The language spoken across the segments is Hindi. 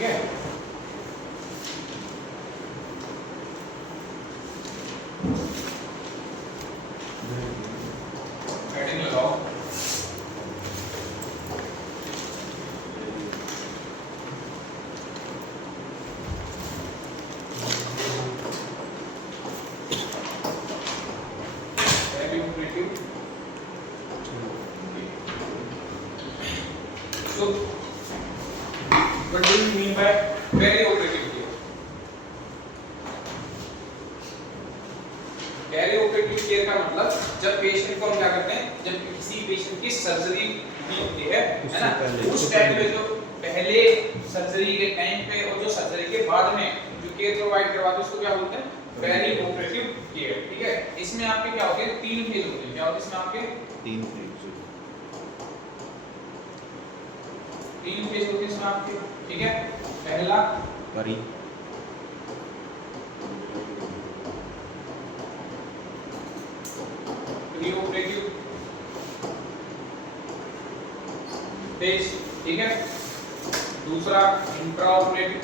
ठीक है। हेडिंग लगाओ। So, what do you mean by perioperative care? Perioperative care का मतलब जब पेशेंट को हम क्या करते हैं, जब किसी पेशेंट की सर्जरी भी होती है ना, उस टाइम पे जो पहले सर्जरी के टाइम पे और जो सर्जरी के बाद में जो केयर प्रोवाइड करवाते हैं उसको क्या बोलते हैं, पेरियोपरेटिव केयर। ठीक है। इसमें आपके क्या होते हैं, 3 फेज होते हैं। क्या होते हैं इसमें आपके 3 फेज होते हैं इसमें आपके। ठीक है। पहला परी प्रीऑपरेटिव फेज। ठीक है। दूसरा इंट्राऑपरेटिव,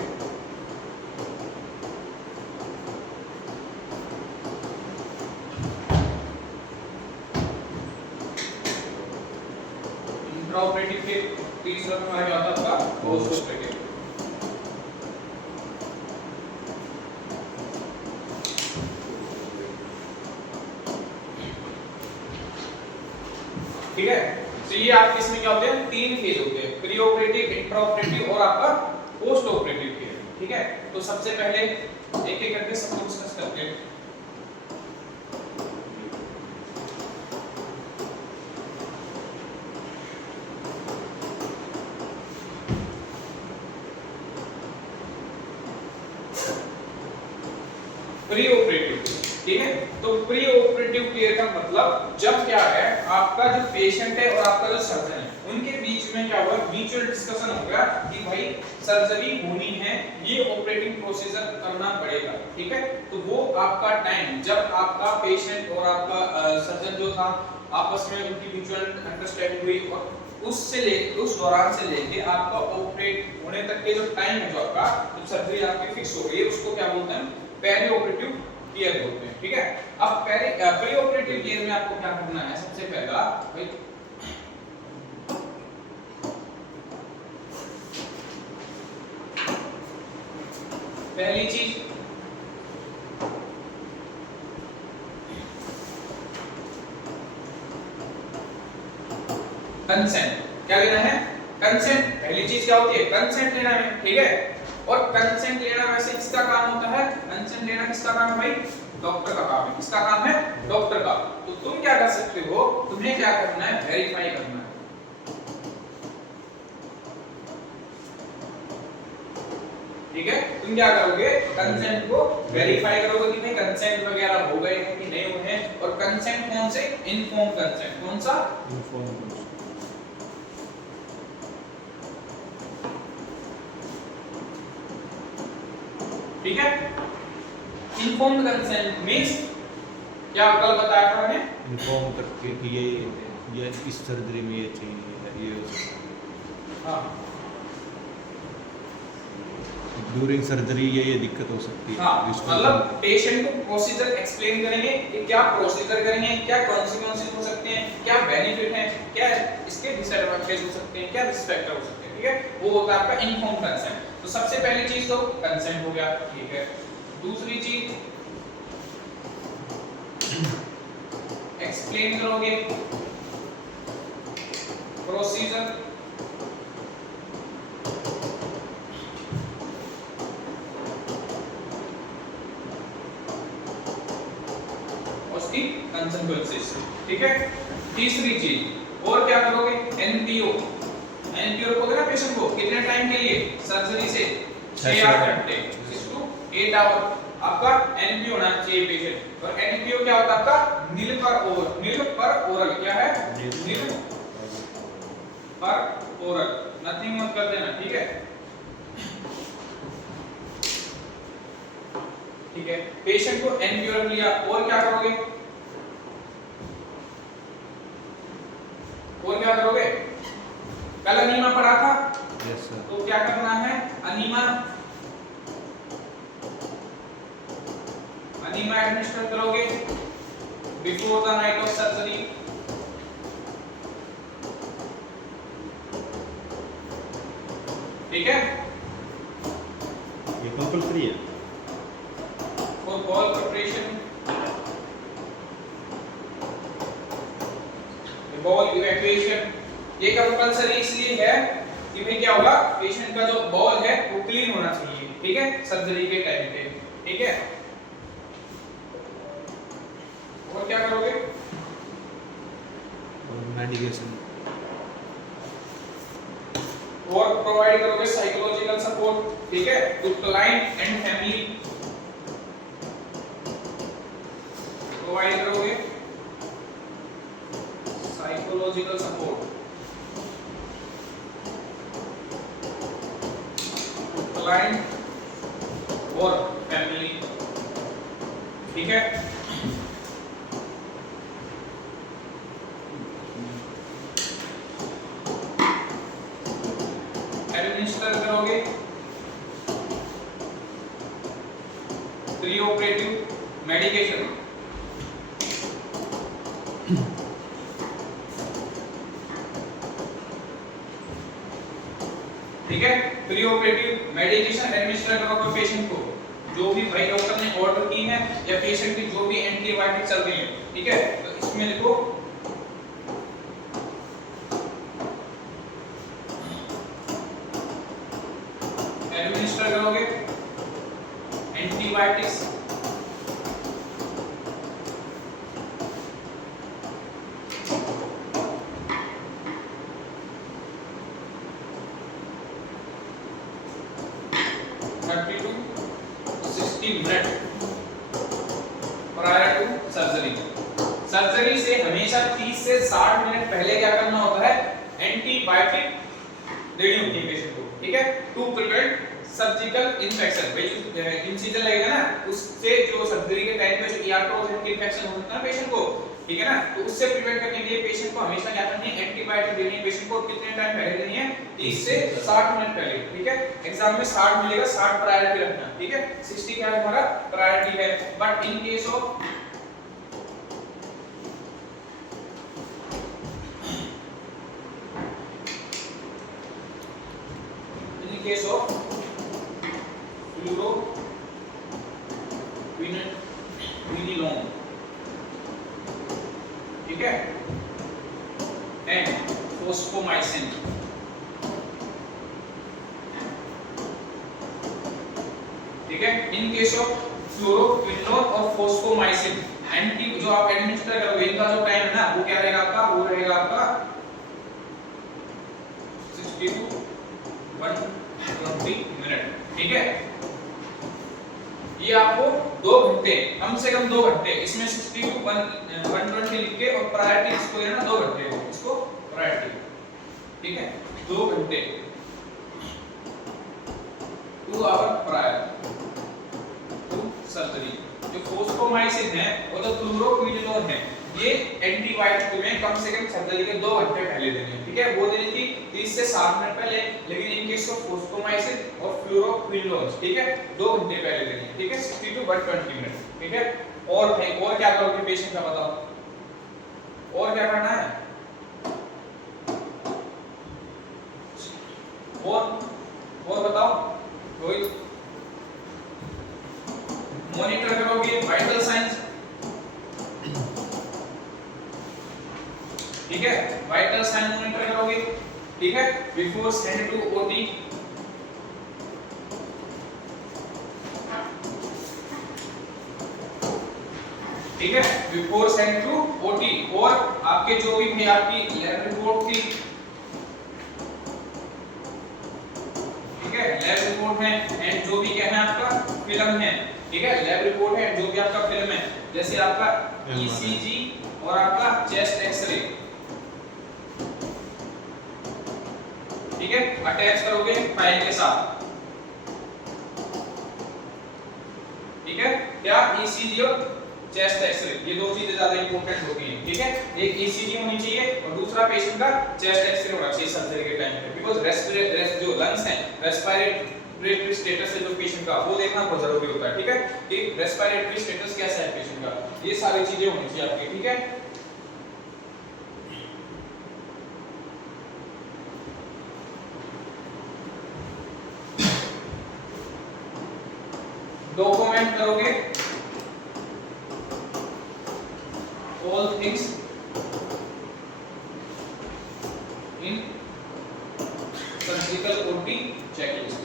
इंट्राऑपरेटिव के तीसरा में हमारा क्या होता है आपका पोस्ट ऑपरेटिव। ठीक है। तो ये आपके इसमें क्या होते हैं, 3 फेज होते हैं, प्री ऑपरेटिव, इंट्रा ऑपरेटिव और आपका पोस्ट ऑपरेटिव केयर। ठीक है। तो सबसे पहले एक एक करके सबको डिस्कस करते हैं। Pre operative. ठीक है। तो प्री ऑपरेटिव केयर का मतलब जब क्या है, आपका जो पेशेंट है और आपका जो सर्जन है उनके बीच में क्या हुआ, म्यूचुअल डिस्कशन हो गया कि भाई सर्जरी होनी है, ये ऑपरेटिंग प्रोसीजर करना पड़ेगा। ठीक है। तो वो आपका टाइम जब आपका पेशेंट और आपका सर्जन जो था आपस में उनकी म्यूचुअल अंडरस्टैंडिंग हुई और उससे ले उस दौरान से लेके आपका ऑपरेट होने तक के जो टाइम है, जो आपका जो सर्जरी आपकी फिक्स हो गई है, उसको क्या बोलते हैं, पेरी ऑपरेटिव केयर बोलते हैं। ठीक है। अब प्री ऑपरेटिव केयर में आपको क्या करना है, सबसे पहला भाई पहली चीज कंसेंट। क्या लेना है, कंसेंट। पहली चीज क्या होती है, कंसेंट लेना है। ठीक है। और कंसेंट लेना वैसे किसका काम होता है, कंसेंट लेना किसका काम है भाई, डॉक्टर का काम है। किसका काम है, डॉक्टर का। तो तुम क्या कर सकते हो, तुम्हें क्या करना है, वेरीफाई करना है। ठीक है। तुम क्या करोगे, कंसेंट को वेरीफाई करोगे कि भाई कंसेंट वगैरह हो गए हैं कि नहीं हुए हैं। और कंसेंट कौन से, इनफॉर्म कंसेंट। कौन सा, इन्फॉर्म। ठीक है। इनफॉर्म्ड कंसेंट मींस क्या कल बताया था मैंने, इन्फॉर्म करके कि ये इस सर्जरी में ये चाहिए, ये हां ड्यूरिंग सर्जरी ये दिक्कत हो सकती है। हाँ, मतलब पेशेंट को प्रोसीजर एक्सप्लेन करेंगे कि क्या प्रोसीजर करेंगे, क्या कॉन्सिक्वेंसेस हो सकते हैं, क्या बेनिफिट हैं, क्या इसके डिसएडवांटेज हो सकते हैं, क्या रिस्क फैक्टर हो सकते हैं। ठीक है। वो होता है आपका इनफॉर्म कंसेंट। तो सबसे पहली चीज तो कंसेंट हो गया। ठीक है। दूसरी चीज एक्सप्लेन करोगे प्रोसीजर। उसकी कंसेक्वेंसेस। ठीक है। तीसरी चीज और क्या करोगे, एनपीओ। एनपीओ रखोगे ना पेशेंट को कितने टाइम के लिए, सर्जरी से 6 घंटे 6 to 8 आवर आपका एनपीओ होना चाहिए पेशेंट। और एनपीओ क्या होता है आपका, नील पर ओरल। नील पर ओरल क्या है, नील पर ओरल। नथिंग मत कर देना। ठीक है। ठीक है। पेशेंट को एनपीओ रख लिया। और क्या करोगे, और क्या करोगे, कल अनीमा पढ़ा था। Yes sir. तो क्या करना है, अनीमा एडमिनिस्टर करोगे before the night of surgery. ठीक है, ये कंपलसरी है। For ball preparation, ball evacuation, ये कंपलसरी इसलिए है कि भाई क्या होगा, पेशेंट का जो बॉल है वो क्लीन होना चाहिए। ठीक है, सर्जरी के टाइम पे। ठीक है, और क्या करोगे? और मेडिकेशन और प्रोवाइड करोगे साइकोलॉजिकल सपोर्ट। ठीक है, to client and family provide करोगे साइकोलॉजिकल सपोर्ट टू क्लाइंट और फैमिली। ठीक है, एडमिनिस्टर करोगे प्री ऑपरेटिव मेडिकेशन। ठीक है, प्री ऑपरेटिव मेडिकेशन एडमिनिस्टर करोगे पेशेंट को, जो भी भाई डॉक्टर ने ऑर्डर की है या पेशेंट की जो भी एंटीबायोटिक चल रही है। ठीक है, तो इसमें लिखो एडमिनिस्टर करोगे antibiotics minute prior to surgery. Surgery से हमेशा 30 से 60 मिनट पहले क्या करना होता है, एंटीबायोटिक देनी होती है पेशेंट को। ठीक है, टू प्रिवेंट सर्जिकल इन्फेक्शन, भाई जो इंसिजन लगेगा ना उससे जो सर्जरी के टाइम पे जो iatrogenic इन्फेक्शन होता है पेशेंट को, ठीक है ना, तो उससे प्रिवेंट करने के लिए पेशेंट को हमेशा क्या करनी है, एंटीबायोटिक देनी है पेशेंट को। कितने टाइम पहले देनी है, 30 से 60 मिनट पहले। ठीक है, एग्जाम में 60 मिलेगा, 60 प्रायोरिटी रखना। ठीक है, 60 क्या है हमारा प्रायोरिटी है। बट इन केस ऑफ फ्लूरोक्विनिलोन, ठीक है, एंड फोस्फोमाइसिन, ठीक है, इन केस ऑफ फ्लोरोक्विनोन और फोस्फोमाइसिन एंटी जो आप एडमिनिस्टर करोगे, इनका जो टाइम है ना वो क्या रहेगा आपका, वो रहेगा आपका 60 to 120 मिनट। ठीक है, ये आपको 2 घंटे, कम से कम 2 घंटे, इसमें 60 to 120 लिख के और प्रायोरिटी इसको देना 2 घंटे, इसको प्रायोरिटी। ठीक है, 2 घंटे 2 आवर प्रायर टू सर्जरी। जो फोस्फोमाइसिन है और जो फ्लोरोक्विनिलोन है, ये एंटीबायोटिक तुम्हें कम से कम सर्जरी के 2 घंटे पहले देनी है। ठीक है, वो देनी थी 30 से 60 मिनट पहले, लेकिन इन केस ऑफ फोस्फोमाइसिन और फ्लोरोक्विनिलोन, ठीक है, 2 घंटे पहले देनी है। ठीक है, 60 to 120 मिनट। ठीक है, और भाई और क्या करोगे पेशेंट का बताओ, और क्या करना है, और बताओ रोहित। मॉनिटर करोगे वाइटल साइंस, ठीक है, वाइटल साइन मॉनिटर करोगे। ठीक है, बिफोर सेंड टू ओटी, ठीक है, बिफोर सेंड टू ओटी, और आपके जो भी आपकी लैब रिपोर्ट थी, ठीक है, लैब रिपोर्ट है एंड जो भी क्या है आपका फिल्म है। ठीक है, लैब रिपोर्ट है जो भी आपका फिल्म है, जैसे आपका ईसीजी और आपका चेस्ट एक्सरे, ठीक है, अटैच करोगे फाइल के साथ। ठीक है, क्या ईसीजी और चेस्ट एक्सरे, ये 2 चीजें ज्यादा इंपॉर्टेंट होती हैं। ठीक है, एक ईसीजी होनी चाहिए और दूसरा पेशेंट का चेस्ट एक्सरे होना चाहिए सर्जरी के टाइम पे, बिकॉज़ जो लंग्स हैं, रेस्पिरेटरी स्टेटस है जो पेशेंट का, वो देखना बहुत जरूरी होता है, ठीक है, कि रेस्पिरेटरी स्टेटस कैसा है पेशेंट का, ये सारी चीजें होनी चाहिए आपकी, ठीक है। डॉक्यूमेंट करोगे all things in surgical OT checklist।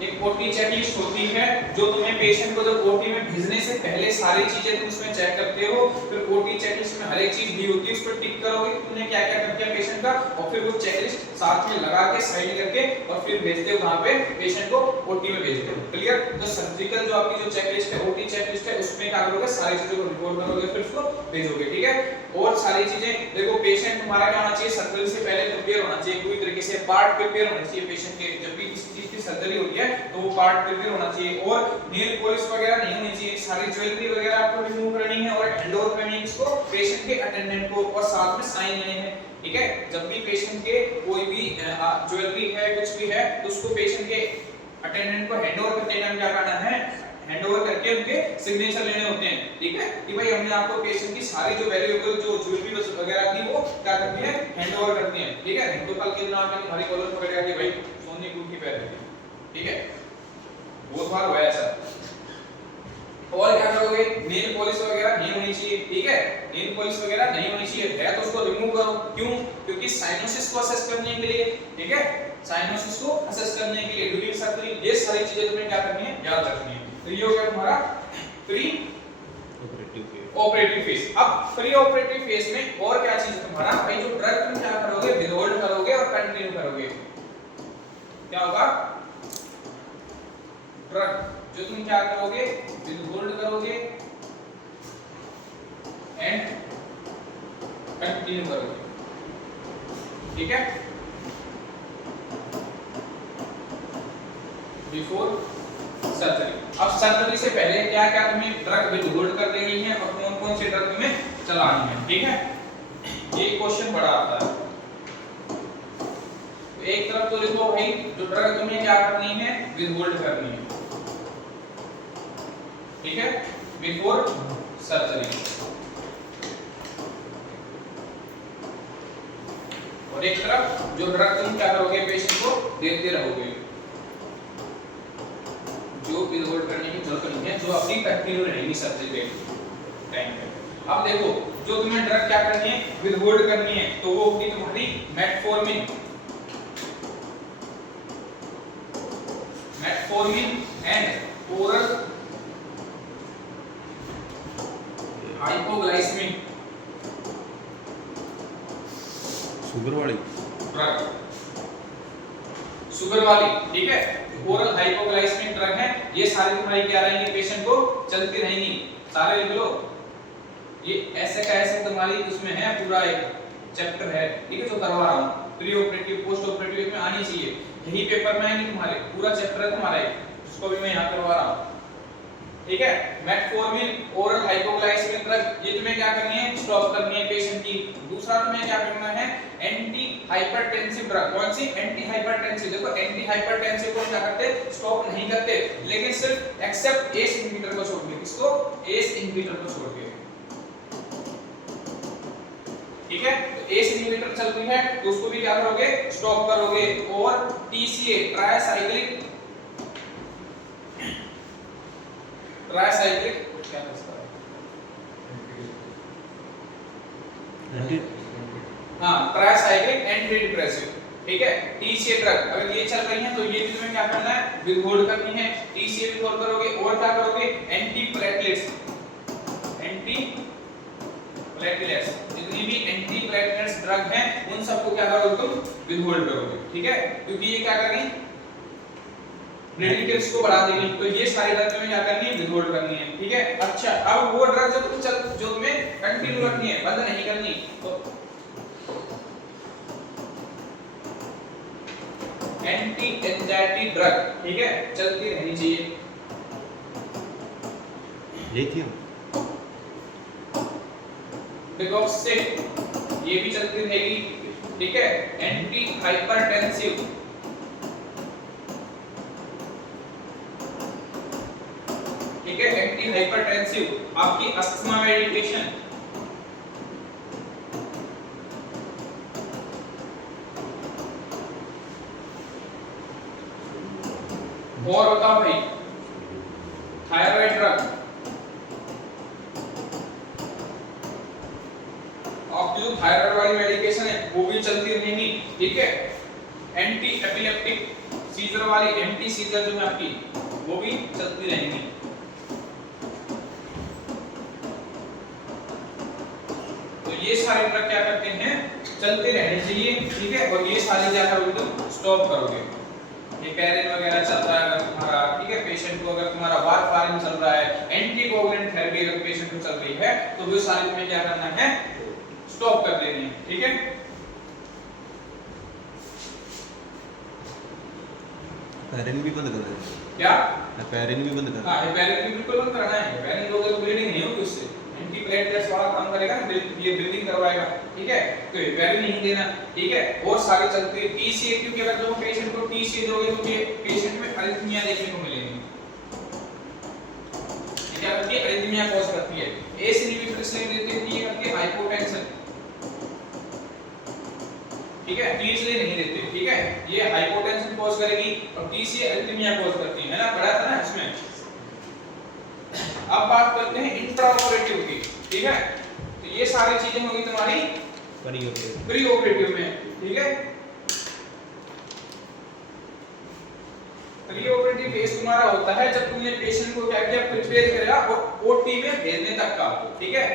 एक OT चेकलिस्ट होती है जो तुम्हें पेशेंट को जब OT में भेजने से पहले सारी चीजें तुम उसमें चेक करते हो, फिर OT चेकलिस्ट में हर एक चीज दी होती है, उस पर टिक करोगे कि तुमने क्या क्या कर दिया पेशेंट का, और फिर वो चेकलिस्ट साथ में लगा के साइन करके और फिर भेजते हो वहां पे पेशेंट को OT में भेजते हो। क्लियर? तो सर्जिकल जो आपकी जो चेकलिस्ट है OT चेकलिस्ट है, उसमें क्या करोगे, सारी चीजों को रिकॉर्ड करोगे फिर उसको भेजोगे, ठीक है। और सारी चीजें देखो, पेशेंट तुम्हारा क्या होना चाहिए, सर्जरी से पहले प्रिपेयर होना चाहिए, पूरी तरीके से पार्ट प्रिपेयर होना चाहिए पेशेंट के, जब भी किसी चीज की सर्जरी होती है तो वो पार्ट प्रिपेयर होना चाहिए, और नेल पॉलिश वगैरह नहीं होनी चाहिए, सारी ज्वेलरी वगैरह आपको रिमूव करनी है और हैंडओवर करनी है इसको पेशेंट के अटेंडेंट को, और साथ में साइन लेने हैं, ठीक है। जब भी पेशेंट के कोई भी ज्वेलरी है कुछ भी है तो उसको पेशेंट के अटेंडेंट को हैंडओवर करते टाइम क्या करना है, हैंडओवर करके उनके सिग्नेचर लेने होते हैं, ठीक है, कि भाई हमने आपको पेशेंट की सारी जो वैल्यूएबल जो ज्वेलरी वगैरह थी वो क्या करती है, हैंडओवर करती है, ठीक है। नहीं तो कल के दिन आपने तुम्हारी कॉलर पकड़ के भाई सोने की अंगूठी पहन ली, ठीक है, बहुत बार हुआ है ऐसा। और क्या करोगे, नेल पॉलिश वगैरह नहीं होनी चाहिए, ठीक है, नेल पॉलिश वगैरह नहीं होनी चाहिए, है तो उसको रिमूव करो, क्यों, क्योंकि साइनोसिस को असेस करने के लिए, ठीक है, साइनोसिस को असेस करने के लिए ड्यूरिंग सर्जरी ये सारी चीजें तुम्हें क्या करनी है, याद रखनी है। तो ये हो गया तुम्हारा प्री ऑपरेटिव फेज। अब प्री ऑपरेटिव फेज में और क्या चीज है तुम्हारा, भाई जो ड्रग तुम क्या करोगे, विथहोल्ड करोगे और कंटिन्यू करोगे, क्या होगा, ड्रग जो तुम क्या करोगे, विथहोल्ड करोगे एंड कंटिन्यू करोगे, ठीक है, बिफोर सर्जरी। अब सर्जरी से पहले क्या क्या तुम्हें ड्रग विथहोल्ड कर देनी है और कौन कौन सी ड्रग तुम्हें चलानी है, ठीक है, ये क्वेश्चन बड़ा आता है। तो एक तरफ तो देखो भाई जो ड्रग तुम्हें क्या करनी है, विथहोल्ड करनी है, ठीक है, बिफोर सर्जरी, और एक तरफ जो ड्रग तुम क्या करोगे, पेशेंट को देते रहोगे, जो विथहोल्ड करने की जरूरत नहीं है, जो अपनी कंटिन्यू रहेगी सर्जरी के टाइम पे। अब देखो जो तुम्हें ड्रग क्या करनी है, विथहोल्ड करनी है, तो वो होगी तुम्हारी metformin, metformin and oral hypoglycaemic sugar वाली ड्रग, शुगर वाली, ठीक है, ओरल हाइपोग्लाइसेमिक ड्रग है, ये सारी तुम्हारी क्या रहेंगी, पेशेंट को चलती रहेंगी, सारे लिख लो, ये ऐसे का ऐसे तुम्हारी उसमें है, पूरा एक चैप्टर है, ठीक है, जो करवा रहा हूं, प्री ऑपरेटिव पोस्ट ऑपरेटिव में आनी चाहिए, यही पेपर में आएंगे तुम्हारे, पूरा चैप्टर है तुम्हारा, उसको भी मैं यहां करवा रहा हूं, ठीक है। मेटफॉर्मिन ओरल हाइपोग्लाइसेमिक ड्रग ये तुम्हें क्या करनी है, स्टॉप करनी है पेशेंट की। दूसरा तुम्हें क्या करना है, एंटी हाइपरटेंसिव ड्रग, कौन सी, एंटी हाइपरटेंसिव। देखो एंटी हाइपरटेंसिव को क्या करते, स्टॉप नहीं करते, लेकिन सिर्फ एक्सेप्ट एस इनहिबिटर को छोड़ के, किसको, एस इनहिबिटर को छोड़ के, ठीक है। तो एस इनहिबिटर चल रही है तो उसको भी क्या करोगे, स्टॉप करोगे। और टीसीए ट्राइसाइक्लिक क्या है, हाँ ट्राइसाइक्लिक एंटी डिप्रेसिव, ठीक है। टीसीए ड्रग अगर ये चल रही है तो ये भी तुम्हें क्या करना है, विथहोल्ड करनी है, टीसीए विथहोल्ड करोगे। और क्या करोगे, एंटी प्लेटलेट्स, एंटी प्लेटलेट्स, जितनी भी एंटी प्लेटलेट्स ड्रग हैं उन सबको क्या करोगे, तुम विथहोल्ड करोगे, ठीक है, क्योंकि ये क्या करेंगे, प्लेटलेट्स को बढ़ा देंगे, तो ये सारी ड्रग में क्या करनी है, विथहोल्ड करनी है, ठीक है। अच्छा अब वो ड्रग जो तुम जो तुम्हें कंटिन्यू रखनी है, बंद नहीं करनी, तो एंटी एंजाइटी ड्रग, ठीक है, चलती रहनी चाहिए। लिथियम, डिगॉक्सिन ये भी चलती रहेगी, ठीक है। एंटी हाइपरटेंसिव आपकी हाइपरटेंसिव, आपकी अस्थमा मेडिकेशन, और बताओ भाई थायराइड ड्रग, आपकी जो थायराइड वाली मेडिकेशन है वो भी चलती रहेंगी, ठीक है। एंटी एपिलेप्टिक सीजर वाली, एंटी सीजर जो है आपकी वो भी चलती रहेंगी। तो ये सारे ड्रग क्या करते हैं, चलते रहने चाहिए, ठीक है। और ये सारी क्या करोगे तुम, स्टॉप करोगे। हेपेरिन वगैरह चल रहा है अगर तुम्हारा, ठीक है, पेशेंट को अगर तुम्हारा वारफारिन चल रहा है, एंटीकोगुलेंट थेरेपी अगर पेशेंट को चल रही है, तो वो सारी तुम्हें क्या करना है, स्टॉप कर देनी है, ठीक है। हेपेरिन भी बंद कर देना, क्या हेपेरिन भी बंद कर देना। हाँ, हेपेरिन भी बिल्कुल बंद करना है। हेपेरिन लोगे तो ब्लीडिंग नहीं होगी उससे, एंटीप्लेटलेट्स वाला काम करेगा ना, ये ब्लीडिंग करवाएगा, ठीक है। तो हेपेरिन नहीं देना, ठीक है। और सारी चलती है टीसीए, क्योंकि अगर तुम पेशेंट को टीसीए दोगे तो पेशेंट में अरिथमिया देखने को मिलेगी। ये क्या करती है, अरिथमिया कॉज करती है। एस इनहिबिटर इसलिए देते हैं कि ये करती है हाइपोटेंशन, ठीक है। टी इसलिए नहीं देते, ठीक है। ये हाइपोटेंशन कॉज करेगी और टी से अरिथमिया कॉज करती है ना, पढ़ा था ना इसमें। अब बात करते हैं इंट्राऑपरेटिव की, ठीक है। तो ये सारी चीजें होगी तुम्हारी प्री ऑपरेटिव में, ठीक है। प्री ऑपरेटिव फेज तुम्हारा होता है जब तुमने पेशेंट को क्या किया, प्रिपेयर किया और ओटी में भेजने तक का, ठीक है।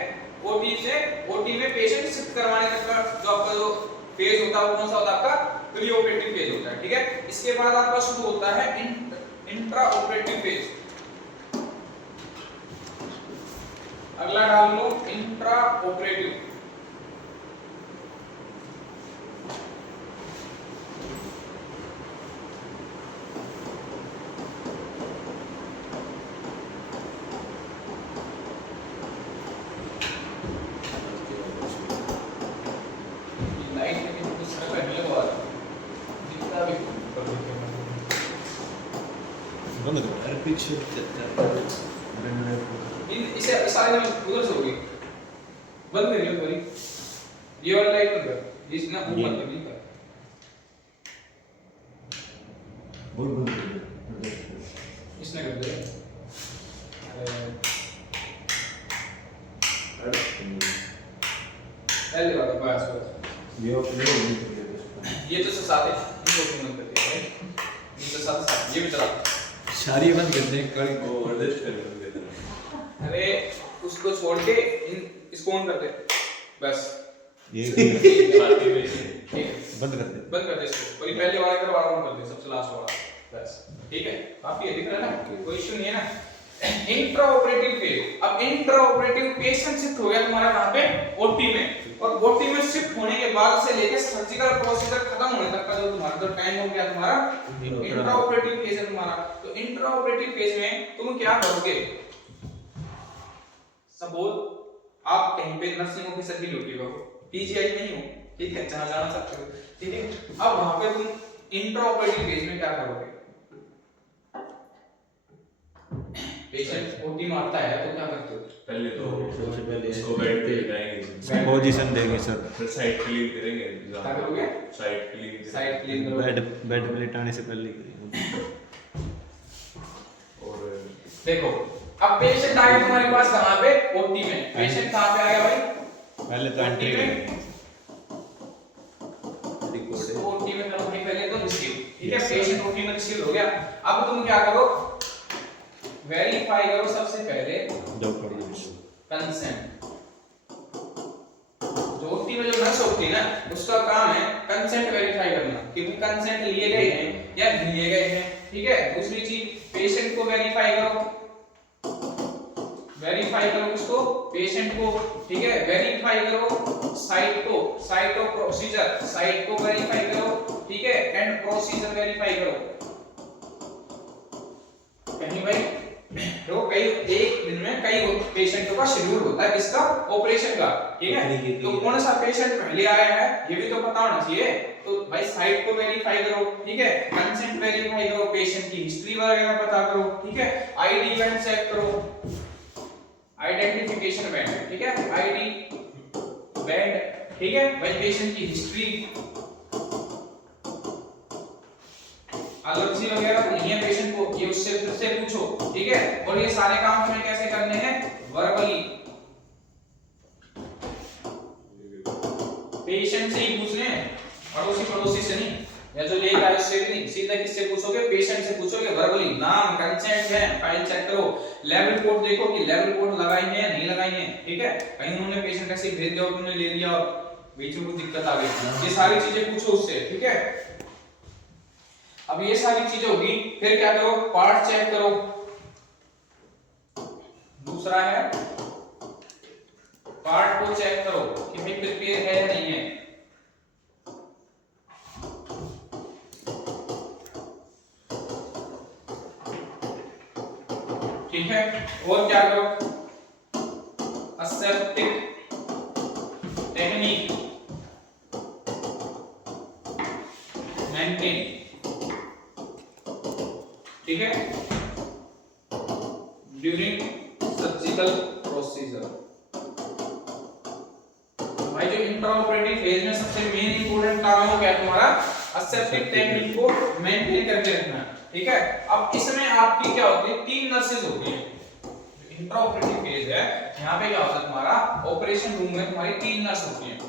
ओटी से ओटी में पेशेंट शिफ्ट करवाने तक का जो आपका जो फेज होता है वो कौन सा होता है, आपका प्री ऑपरेटिव फेज होता है, ठीक है। इसके बाद आपका शुरू होता है इंट्रा ऑपरेटिव फेज। अगला डाल लो इंट्रा ऑपरेटिव। लाइट लेकिन दूसरा पहले बार जितना भी कर देते हैं बंद कर, अरे पीछे इसे सारे में उधर से होगी, बंद करिए भाई। ये वाला लाइट बंद कर, ये ना वो बंद नहीं कर, बोल इसने कर दे। पहले वाला बस बस ये तो साथ है, इनको बंद कर दिया भाई, ये तो साथ ये भी चला सारी बंद कर दे, कल को एडजस्ट कर देते। अरे उसको छोड़ के इसको ऑन कर दे बस, ये ठीक है बंद कर दे, बंद कर दे इसको, और ये पहले वाला कर वाला ऑन कर दे, सबसे लास्ट वाला बस, ठीक है। काफी है, दिख रहा है ना, कोई इशू नहीं है ना। इंट्रा ऑपरेटिव फेज, अब इंट्रा ऑपरेटिव पेशेंट शिफ्ट हो गया तुम्हारा कहां पे, ओटी में, और ओटी में शिफ्ट होने के बाद से लेके सर्जिकल प्रोसीजर खत्म होने तक का जो तुम्हारा जो टाइम हो गया तुम्हारा इंट्रा ऑपरेटिव फेज है तुम्हारा। तो इंट्रा ऑपरेटिव फेज में तुम क्या करोगे, सपोज आप कहीं पे नर्सिंग ऑफिसर की ड्यूटी करो, पीजीआई में ही हो, ठीक है, जहां जाना सकते हो, ठीक है। अब वहां पे तुम इंट्रा ऑपरेटिव फेज में क्या करोगे, पेशेंट ओटी में आता है तो क्या करते हो, पहले तो सबसे पहले इसको बेड पे लगाएंगे, पोजीशन देंगे सर, फिर साइड क्लीन करेंगे, क्या करोगे, साइड क्लीन करोगे। बेड पे लेटाने से पहले करेंगे। और देखो अब पेशेंट आ गया तुम्हारे पास कहां पे, ओटी में। पेशेंट कहां पे आ गया भाई, पहले तो एंट्री करेंगे, ओटी में करो भाई, पहले तो रिसीव, ठीक है। पेशेंट ओटी में रिसीव हो गया, अब तुम क्या करो, वेरीफाई करो सबसे पहले कंसेंट। जो ओटी में जो नर्स होती है ना, उसका काम है कंसेंट वेरीफाई करना कि कंसेंट लिए गए हैं या नहीं लिए गए हैं, ठीक है। दूसरी चीज पेशेंट को वेरीफाई करो, वेरीफाई करो किसको, पेशेंट को, ठीक है। वेरीफाई करो साइट ऑफ प्रोसीजर, साइट को वेरीफाई करो, ठीक है। एंड प्रोसीजर वेरीफाई करो। कहीं भाई तो कई एक दिन में कई पेशेंटों का शेड्यूल होता है इसका ऑपरेशन का, ठीक है। तो कौन सा पेशेंट पहले आया है ये भी तो पता होना चाहिए। तो भाई साइट को वेरीफाई करो, ठीक है। कंसेंट वेरीफाई करो, पेशेंट की हिस्ट्री वगैरह पता करो, ठीक है। आईडी इवेंट चेक करो, आइडेंटिफिकेशन बैंड, ठीक है, आईडी बैंड, ठीक है, भाई पेशेंट की हिस्ट्री, एलर्जी वगैरह नहीं है पेशेंट को, ये उससे फिर से पूछो, ठीक है। और ये सारे काम हमें कैसे करने हैं, वर्बली, पेशेंट से ही पूछने हैं, पड़ोसी से नहीं, या जो लेगा है उससे भी नहीं, सीधा किससे पूछोगे, पेशेंट से पूछोगे वर्बली, नाम, कंसेंट है, फाइल चेक करो, लैब रिपोर्ट देखो कि लैब रिपोर्ट लगाई है या नहीं लगाई है, ठीक है। कहीं उन्होंने पेशेंट ऐसे भेज दिया और तुमने ले लिया और बीच में कुछ दिक्कत आ गई, ये सारी चीजें पूछो उससे, ठीक है। अब ये सारी चीजें होगी, फिर क्या करो, पार्ट चेक करो। दूसरा है पार्ट को चेक करो कि भाई प्रिपेयर है या नहीं है, ठीक है। और क्या करो, एसेप्टिक टेक्निक मेंटेन, ठीक है, ड्यूरिंग सर्जिकल प्रोसीजर। भाई जो इंट्राऑपरेटिव फेज में सबसे मेन इंपॉर्टेंट काम है वो क्या है तुम्हारा, एसेप्टिक टेक्निक को मेंटेन करके रखना, ठीक है। अब इसमें आपकी क्या होती है, 3 नर्सेज होती हैं। इंट्राऑपरेटिव फेज है, यहाँ पे क्या होता है तुम्हारा, ऑपरेशन रूम में तुम्हारी 3 नर्स होती हैं।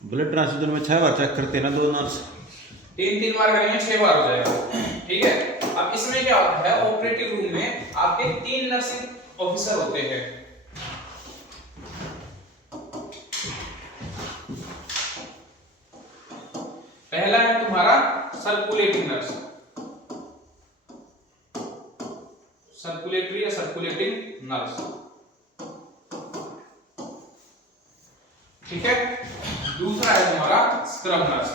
ब्लड ट्रांसफ्यूजन में 6 बार चेक करते हैं ना 2 नर्स, 3 बार करेंगे 6 बार हो जाएगा, ठीक है। अब इसमें क्या होता है, ऑपरेटिव रूम में आपके 3 नर्सिंग ऑफिसर होते हैं। पहला है तुम्हारा सर्कुलेटिंग नर्स, सर्कुलेटरी या सर्कुलेटिंग नर्स, ठीक है। दूसरा है तुम्हारा स्क्रब नर्स,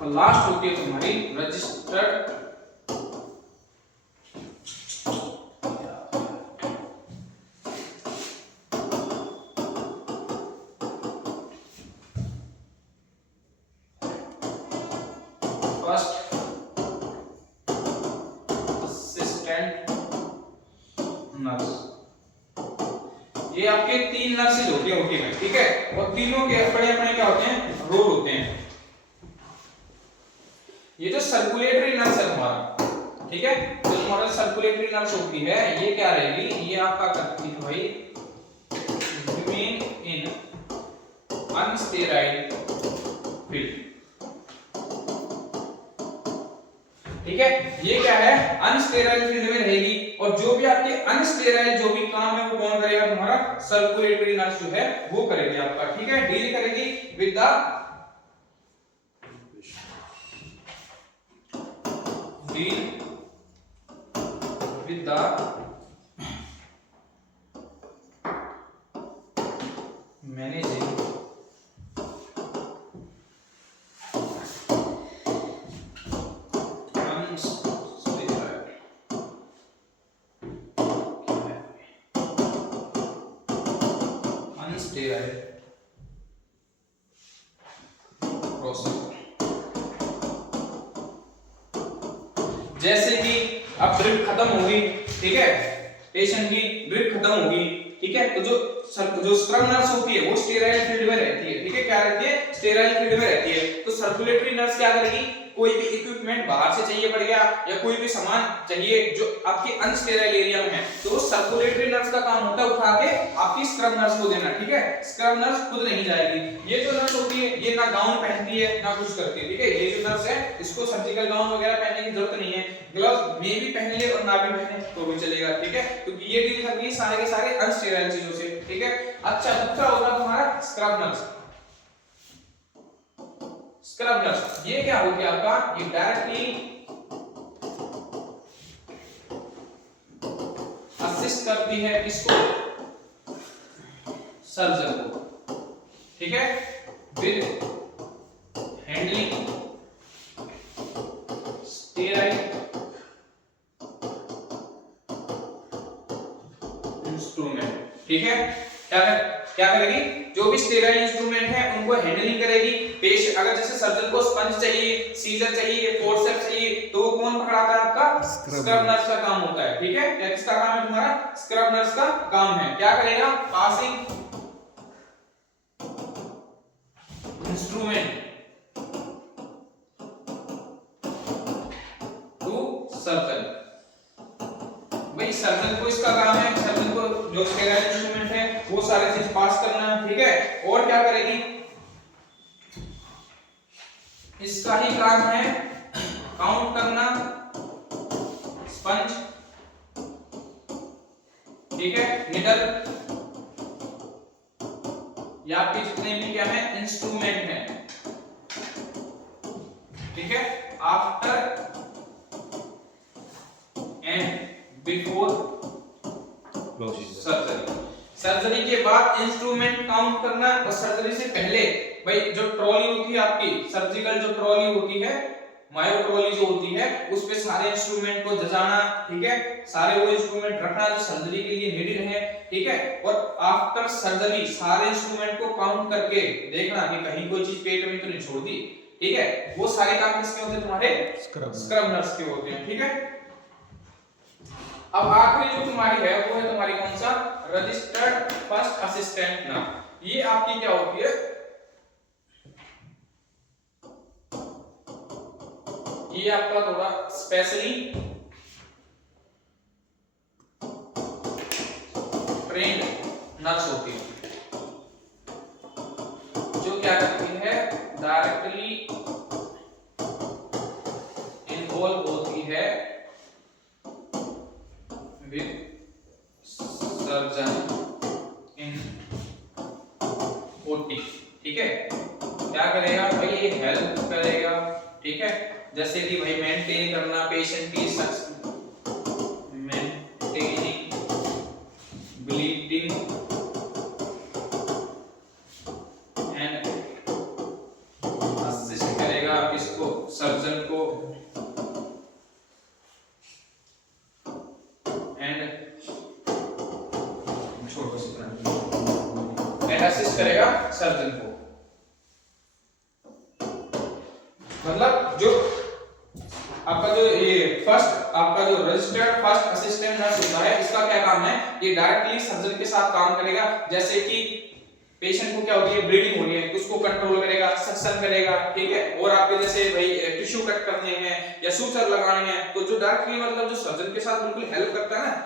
और लास्ट होती है तुम्हारी रजिस्टर्ड फर्स्ट असिस्टेंट नर्स। ये आपके 3 नर्सेज होती है ओटी में, ठीक है। और तीनों के अपने अपने क्या होते हैं, रोल होते हैं। ये जो सर्कुलेटरी नर्स है तुम्हारा, ठीक है, जो तुम्हारा सर्कुलेटरी नर्स होती है, ये क्या रहेगी, ये आपका करती है भाई रिमेन इन अनस्टेराइल फील्ड, ठीक है। ये क्या है, अनस्टेराइल फील्ड में रहेगी, और जो भी आपके अनस्टेराइल जो भी काम है वो कौन करेगा, तुम्हारा सर्कुलेटरी नर्स जो है वो करेगी आपका, ठीक है। डील करेगी with the managing unsterile process। जैसे कि अब ड्रिप खत्म होगी, ठीक है, पेशेंट की ड्रिप खत्म होगी, ठीक है, तो जो स्क्रब नर्स होती है वो स्टेराइल फील्ड में रहती है, ठीक है, क्या रहती है, स्टेराइल फील्ड में रहती है। तो सर्कुलेटरी नर्स क्या करेगी, कोई भी इक्विपमेंट बाहर से चाहिए पड़ गया या कोई भी सामान चाहिए जो आपके अनस्टेराइल एरिया में है, तो वो सर्कुलेटरी नर्स का काम होता है उठा के आपकी स्क्रब नर्स को देना, ठीक है। स्क्रब नर्स खुद नहीं जाएगी। ये जो नर्स होती है ये ना गाउन पहनती है ना कुछ करती है, ठीक है। ये जो नर्स है इसको सर्जिकल गाउन वगैरह पहनने की जरूरत नहीं है, ग्लव्स में भी पहन ले और ना भी पहने तो भी चलेगा, ठीक है, क्योंकि ये डील करती है सारे के सारे अनस्टेराइल चीजों से, ठीक है। अच्छा, दूसरा होगा तुम्हारा स्क्रब नर्स। स्क्रब नर्स ये क्या हो गया आपका, ये डायरेक्टली असिस्ट करती है किसको, सर्जन को, ठीक है, विद हैंडलिंग स्टेराइल इंस्ट्रूमेंट, ठीक है। क्या करेगी, जो भी स्टेराइल इंस्ट्रूमेंट है उनको हैंडलिंग करेगी। पेश अगर जैसे सर्जन को स्पंज चाहिए, सीजर चाहिए, फोर्सेप्स चाहिए, तो वो कौन पकड़ाता है आपका? स्क्रब नर्स का काम होता है। ठीक है, क्या किसका काम है तुम्हारा? स्क्रब नर्स का काम है। क्या करेगा? Passing instrument to surgeon. भाई सर्जन को इसका काम है, सर्जन को जो स्टेराइल इंस्ट्रूमेंट है वो सारे चीज पास करना है। ठीक है, और क्या करेगी? इसका ही काम है काउंट करना स्पंज, ठीक है, निडल या आपके जितने भी क्या है इंस्ट्रूमेंट है। ठीक है, after and before surgery. Surgery के बाद इंस्ट्रूमेंट काउंट करना, और सर्जरी से पहले भाई जो ट्रॉली होती है आपकी, सर्जिकल जो ट्रॉली होती है, मायो ट्रॉली जो होती है, उस पे सारे इंस्ट्रूमेंट को जजाना। ठीक है, सारे वो इंस्ट्रूमेंट रखना जो सर्जरी के लिए नीडेड है। ठीक है, और आफ्टर सर्जरी सारे इंस्ट्रूमेंट को काउंट करके देखना कि कहीं कोई चीज पेट में तो नहीं छोड़ दी। ठीक है, वो सारे काम किसके होते हैं? तुम्हारे स्क्रब नर्स के होते हैं। ठीक है, अब आखिरी जो तुम्हारी है वो है तुम्हारी कौन सा? Registered first assistant nurse. ये आपकी क्या होती है? ये आपका थोड़ा स्पेशली ट्रेन्ड नर्स होती है, जो क्या करती है? डायरेक्टली इन्वॉल्व होती है with surgeon in OT। ठीक है, क्या करेगा भाई? ये हेल्प करेगा। ठीक है, जैसे कि भाई मेंटेन करना पेशेंट की मेंटेनिंग ब्लीडिंग एंड असिस्ट करेगा किसको? सर्जन को। असिस्ट करेगा सर्जन को। मतलब जो आपका जो ये आपका जो रजिस्टर्ड फर्स्ट असिस्टेंट नर्स होता है, इसका क्या काम है? ये डायरेक्टली सर्जन के साथ काम करेगा। जैसे कि पेशेंट को क्या होती है? ब्लीडिंग हो रही है, उसको कंट्रोल करेगा, सक्शन करेगा। ठीक है, और आपके जैसे भाई टिश्यू कट करने हैं या सूचर लगाने हैं, तो जो डायरेक्टली मतलब जो सर्जन के साथ बिल्कुल हेल्प करता है ना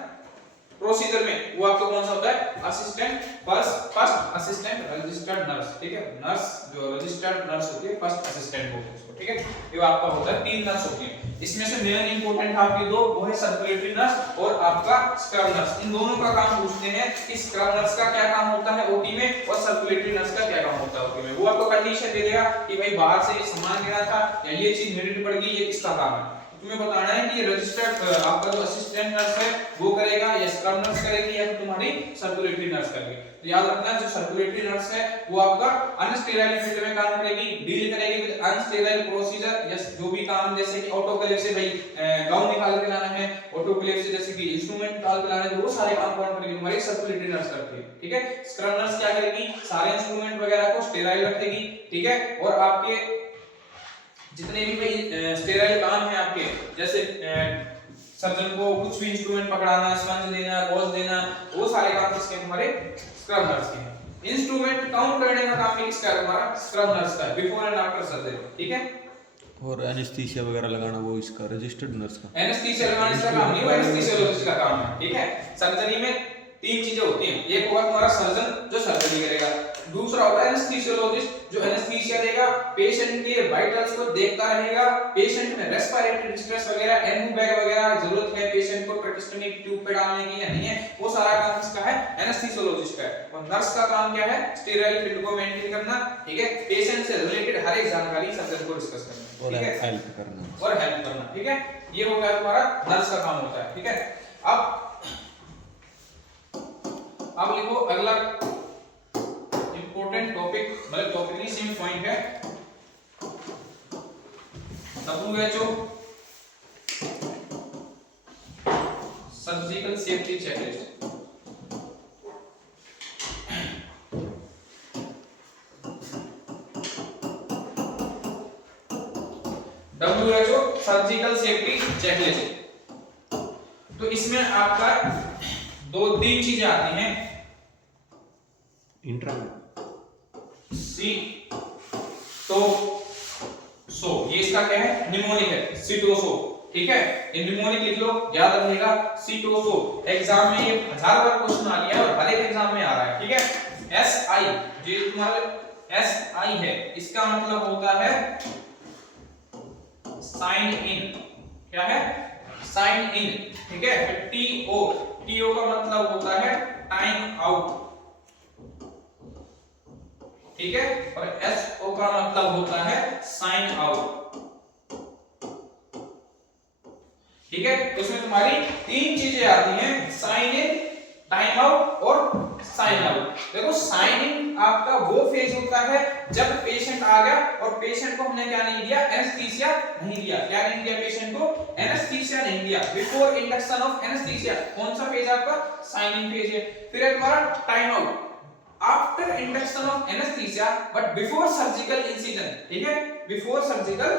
प्रोसीजर में, वो आपका कौन सा होता है? Assistant first assistant registered nurse. ठीक है, नर्स जो रजिस्टर्ड नर्स होती है फर्स्ट असिस्टेंट बोलते हैं उसको। ठीक है, ये आपका होता है 3 नर्स होती है। इसमें से मेन इंपॉर्टेंट आपकी दो, वो है सर्कुलेटरी नर्स और आपका स्क्रब नर्स। इन दोनों का काम पूछते हैं कि स्क्रब नर्स का क्या काम होता है ओटी में, और सर्कुलेटरी नर्स का क्या काम होता है ओटी में। वो आपको कंडीशन दे देगा कि भाई बाहर से सामान लेना था या ये चीज नीडेड पड़ गई, ये किसका काम है। तुम्हें बताना है कि रजिस्टर्ड आपका जो असिस्टेंट नर्स है वो करेगा या स्क्रब नर्स करेगी या तुम्हारी सर्कुलेटरी नर्स करेगी। तो याद रखना, जो सर्कुलेटरी नर्स है वो आपका अनस्टेराइल फील्ड में काम करेगी, डील करेगी विद अनस्टेराइल प्रोसीजर, या जो भी काम जैसे कि ऑटोक्लेव से भाई गाउन निकाल के लाना है, ऑटोक्लेव से जैसे कि इंस्ट्रूमेंट निकाल के लाना है, वो सारे काम कौन करेगी? तुम्हारी सर्कुलेटरी नर्स करती है। ठीक है, स्क्रब नर्स क्या करेगी? सारे इंस्ट्रूमेंट वगैरह को स्टेराइल रखेगी। ठीक है, और आपके जितने भी भाई स्टेराइल काम है आपके, जैसे सर्जन को कुछ भी इंस्ट्रूमेंट पकड़ाना, स्पंज देना, गॉज देना, वो सारे काम किसके? हमारे स्क्रब नर्स के हैं। इंस्ट्रूमेंट काउंट करने का काम भी किसका है? हमारा स्क्रब नर्स का है, बिफोर एंड आफ्टर सर्जरी। ठीक है, और एनेस्थीसिया वगैरह लगाना वो इसका रजिस्टर्ड नर्स का। एनेस्थीसिया लगाना इसका काम नहीं, वो एनेस्थीसियोलॉजिस्ट का काम है। ठीक है, सर्जरी में 3 चीजें होती हैं। एक होगा तुम्हारा सर्जन जो सर्जरी करेगा, दूसरा होता है एनेस्थीसियोलॉजिस्ट जो एनेस्थीसिया देगा, पेशेंट के वाइटल्स को देखता रहेगा, पेशेंट में रेस्पिरेटरी डिस्ट्रेस वगैरह, एनयू बैग वगैरह जरूरत है पेशेंट को ट्रेकिस्टोमी ट्यूब पे डालने की या नहीं है, वो सारा काम किसका है? एनेस्थीसियोलॉजिस्ट का है। और नर्स का काम क्या है? स्टेराइल फील्ड को मेंटेन करना। ठीक है, पेशेंट से रिलेटेड हर एक जानकारी सर्जन को डिस्कस करना। और ठीक है, हेल्प करना और हेल्प करना। ठीक है, ये हो गया तुम्हारा नर्स का काम होता है। ठीक है, अब लिखो अगला इंपॉर्टेंट टॉपिक, मतलब टॉपिक नहीं सेम पॉइंट है, WHO surgical safety checklist. Surgical safety checklist. तो इसमें आपका तीन चीजें आती हैं, इंट्रा सी तो सो, ये इसका क्या है, निमोनिक है, सीटोसो, ठीक है, ये निमोनिक लिख लो, याद रखिएगा सीटोसो। एग्जाम में ये 1000 बार क्वेश्चन आ गया है और हर एक एग्जाम में आ रहा है, ठीक है। एस आई, जो तुम्हारा एस आई है, इसका मतलब होता है साइन इन, क्या है, साइन इन, ठीक है। फिर टीओ, टीओ का मतलब होता है टाइम आउट, ठीक है। और एसओ का मतलब होता है साइन आउट, ठीक है। तो इसमें तुम्हारी तीन चीजें आती हैं, साइन इन, टाइम आउट और साइन आउट। देखो साइन इन आपका वो फेज होता है जब पेशेंट आ गया और पेशेंट को हमने क्या नहीं दिया, एनेस्थीसिया नहीं दिया, क्या नहीं दिया, पेशेंट को एनेस्थीसिया नहीं दिया, बिफोर इंडक्शन ऑफ एनेस्थीसिया। कौन सा फेज आपका, साइन इन फेज है। फिर है तुम्हारा time out, after induction of anaesthesia but before surgical incision, ठीक है, बिफोर सर्जिकल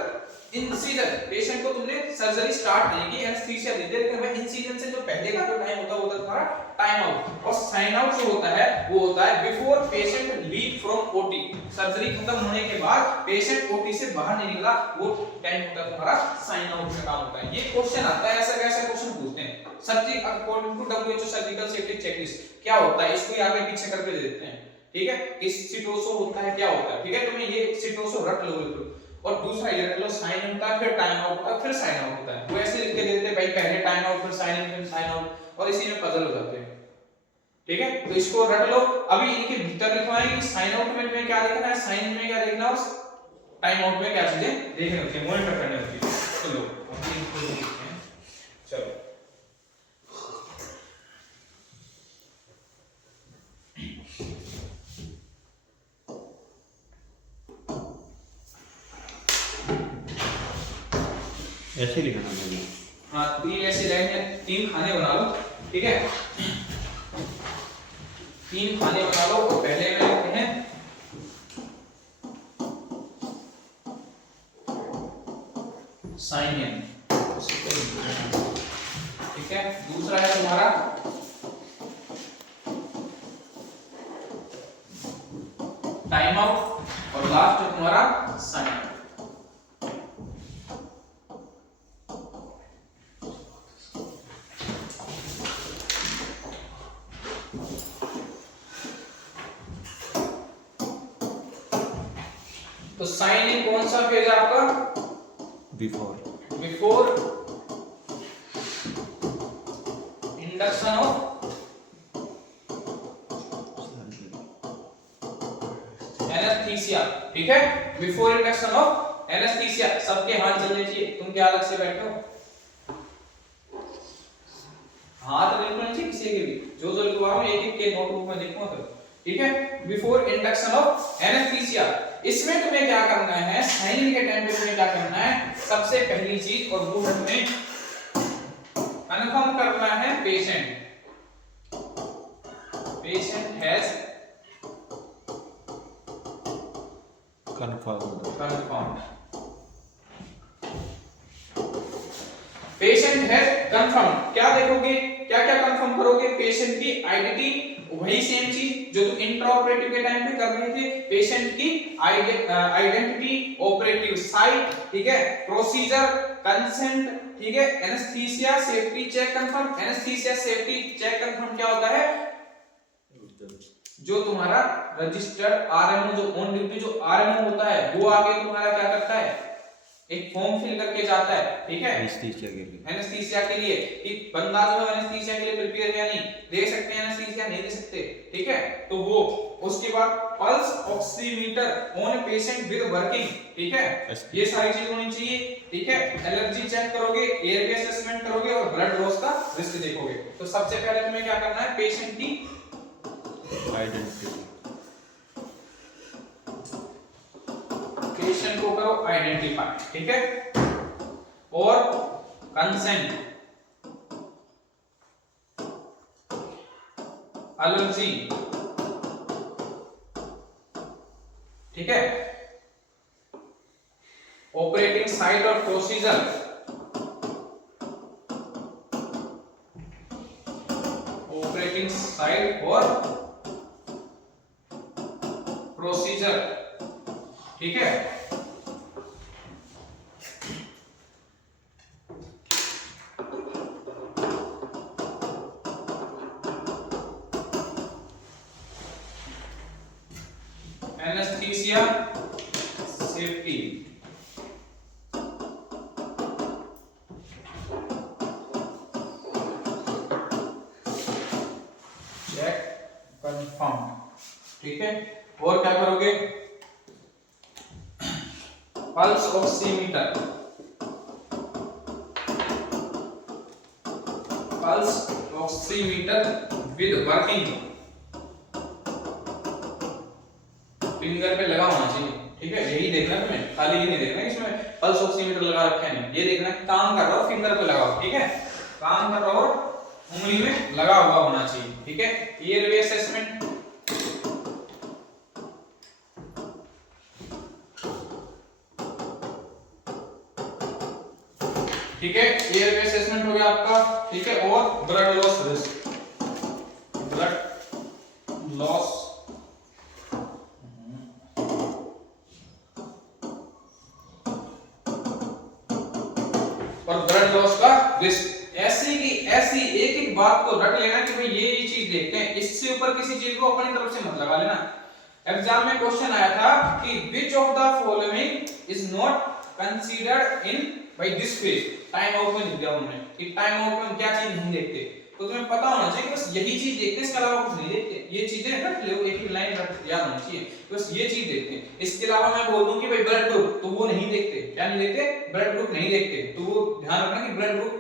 इंसिजन। पेशेंट को तुमने सर्जरी स्टार्ट नहीं की, एनेस्थीसिया दे दिया, लेकिन भाई इंसिजन से जो पहले का जो टाइम होता है वो होता है तुम्हारा टाइम आउट। और साइन आउट जो होता है वो होता है before patient leave from OT, surgery खत्म होने के बाद पेशेंट ओटी से बाहर नहीं निकला, वो टाइम होता है तुम्हारा साइन आउट का काम होता है। ये क्वेश्चन आता है, ऐसा कैसा क्वेश्चन पूछते हैं, surgery according to WHO surgical safety checklist क्या होता है, इसको आगे पीछे करके दे देते हैं, ठीक है। इस सीटोसो होता है, क्या होता है, ठीक है। तुम्हें ये सीटोसो रट लो बिल्कुल, और दूसरा ये रट लो, साइन इन होता है, फिर टाइम आउट होता है, फिर साइन आउट होता है। वो ऐसे लिख के दे देते हैं भाई, पहले टाइम आउट, फिर साइन इन, फिर साइन आउट, और इसी में पजल हो जाते हैं, ठीक है। तो इसको रट लो। अभी इनके भीतर लिखवाएंगे कि साइन आउट में क्या देखना है, साइन इन में क्या देखना है, टाइम आउट में क्या चीजें देखनी होती है, मॉनिटर करनी होती है। चलो चलो ऐसे लिखना है। हाँ, तीन ऐसी लाइन है, तीन खाने बना लो, ठीक है, तीन खाने बना लो। और पहले में लिखते हैं साइन इन, ठीक है। दूसरा है तुम्हारा टाइम आउट और लास्ट है तुम्हारा साइन। तो साइन इन कौन सा फेज है आपका, before before induction of anaesthesia, ठीक है, बिफोर इंडक्शन ऑफ एनेस्थीसिया। सबके हाथ चलने चाहिए, तुम क्या अलग से बैठे हो, हाथ बिल्कुल नहीं चाहिए किसी के भी, जो लिखवा एक एक के नोटबुक में देखो तो, ठीक है। बिफोर इंडक्शन ऑफ एनेस्थीसिया, इसमें तुम्हें क्या करना है, साइन के टाइम पे तुम्हें क्या करना है, सबसे पहली चीज, और वो हमें कंफर्म करना है patient has confirm, patient has confirm. क्या देखोगे, क्या क्या कंफर्म करोगे, पेशेंट की आइडेंटिटी, वही सेम चीज जो तुम इंट्राऑपरेटिव के टाइम पे कर रहे थे, पेशेंट की आइडेंटिटी, ऑपरेटिव साइट, ठीक है, प्रोसीजर, कंसेंट, ठीक है, anaesthesia safety check confirm. Anaesthesia safety check confirm क्या होता है, जो तुम्हारा रजिस्टर्ड आरएमओ, जो ऑन ड्यूटी जो आरएमओ होता है, वो आगे तुम्हारा क्या करता है, एक फॉर्म फिल करके जाता है, ठीक है, एनेस्थीसिया के लिए कि बंदा जो है एनेस्थीसिया के लिए प्रिपेयर है, नहीं दे सकते हैं एनेस्थीसिया, नहीं दे सकते, ठीक है। तो वो उसके बाद pulse oximeter on patient with working, ठीक है, ये सारी चीज होनी चाहिए, ठीक है। एलर्जी चेक करोगे, एयरवे असेसमेंट करोगे और ब्लड लॉस का रिस्क देखोगे। तो सबसे पहले तुम्हें क्या करना है, पेशेंट की आइडेंटिटी, पेशेंट को करो आइडेंटिफाई, ठीक है, और कंसेंट, एलर्जी, ठीक है, ऑपरेटिंग साइट और प्रोसीजर, साइट और प्रोसीजर, ठीक है। एनेस्थीसिया, सेफ्टी, चेक, कंफर्म, ठीक है। और क्या करोगे, pulse oximeter, pulse oximeter with working, finger पे लगा होना चाहिए, ठीक है। यही देखना है तुम्हें, खाली ये नहीं देखना इसमें पल्स ऑक्सीमीटर लगा रखा है, नहीं ये देखना है काम कर रहा हो फिंगर पे लगाओ, ठीक है। काम कर रहा हो उंगली में लगा हुआ होना चाहिए, ठीक है। एयरवे असेसमेंट, ठीक है, एयरवे असेसमेंट हो गया आपका, ठीक है। और blood loss risk, blood loss और ब्लड लॉस का रिस्क। ऐसी की ऐसी एक एक बात को रट लेना कि भाई ये चीज देखते हैं, इससे ऊपर किसी चीज को अपनी तरफ से मत लगा लेना। एग्जाम में क्वेश्चन आया था कि which of the following is not considered in by this phase, time out में लिख दिया उन्होंने कि टाइम आउट में हम क्या चीज नहीं देखते, तो तुम्हें पता होना चाहिए कि बस यही चीज देखते हैं, इसके अलावा कुछ नहीं देखते। ये चीजें रट लो, एक एक लाइन रट याद होनी चाहिए, बस ये चीज देखते हैं। इसके अलावा मैं बोल दूं कि भाई ब्लड ग्रुप, तो वो नहीं देखते। क्या नहीं देखते? ब्लड ग्रुप नहीं देखते। तो वो ध्यान रखना कि ब्लड ग्रुप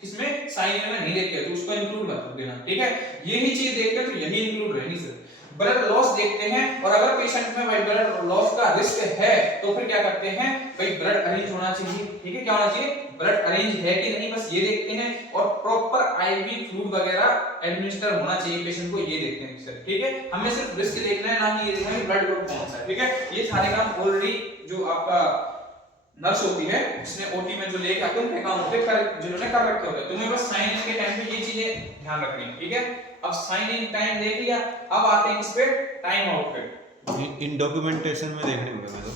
किसमें, साइन में नहीं देखते, तो उसको इंक्लूड मत कर देना, ठीक है। यही चीज देखते हैं तो यही इंक्लूड रहनी सर। ब्लड लॉस देखते हैं, और अगर पेशेंट में भाई ब्लड लॉस का रिस्क है तो फिर क्या करते हैं भाई, ब्लड अरेंज होना चाहिए, ठीक है। क्या होना चाहिए? ब्लड अरेंज है कि नहीं, बस ये देखते हैं। और प्रॉपर आईवी फ्लूइड वगैरह एडमिनिस्टर होना चाहिए पेशेंट को, ये देखते हैं सर, ठीक है। हमें सिर्फ रिस्क देखना है, ना कि ये देखना है ब्लड ग्रुप कौन सा है, ठीक है। ये सारे काम ऑलरेडी जो आपका नर्स होती है उसने ओटी में जो लेके आके उनके काम होते हैं, जिन्होंने कर रखे होते हैं। तुम्हें बस साइन इन के टाइम पे ये चीजें ध्यान रखनी है, ठीक है। अब साइन इन टाइम देख लिया, अब आते हैं इस पे टाइम आउट पे। इन डॉक्यूमेंटेशन में देखने होंगे मैं तो,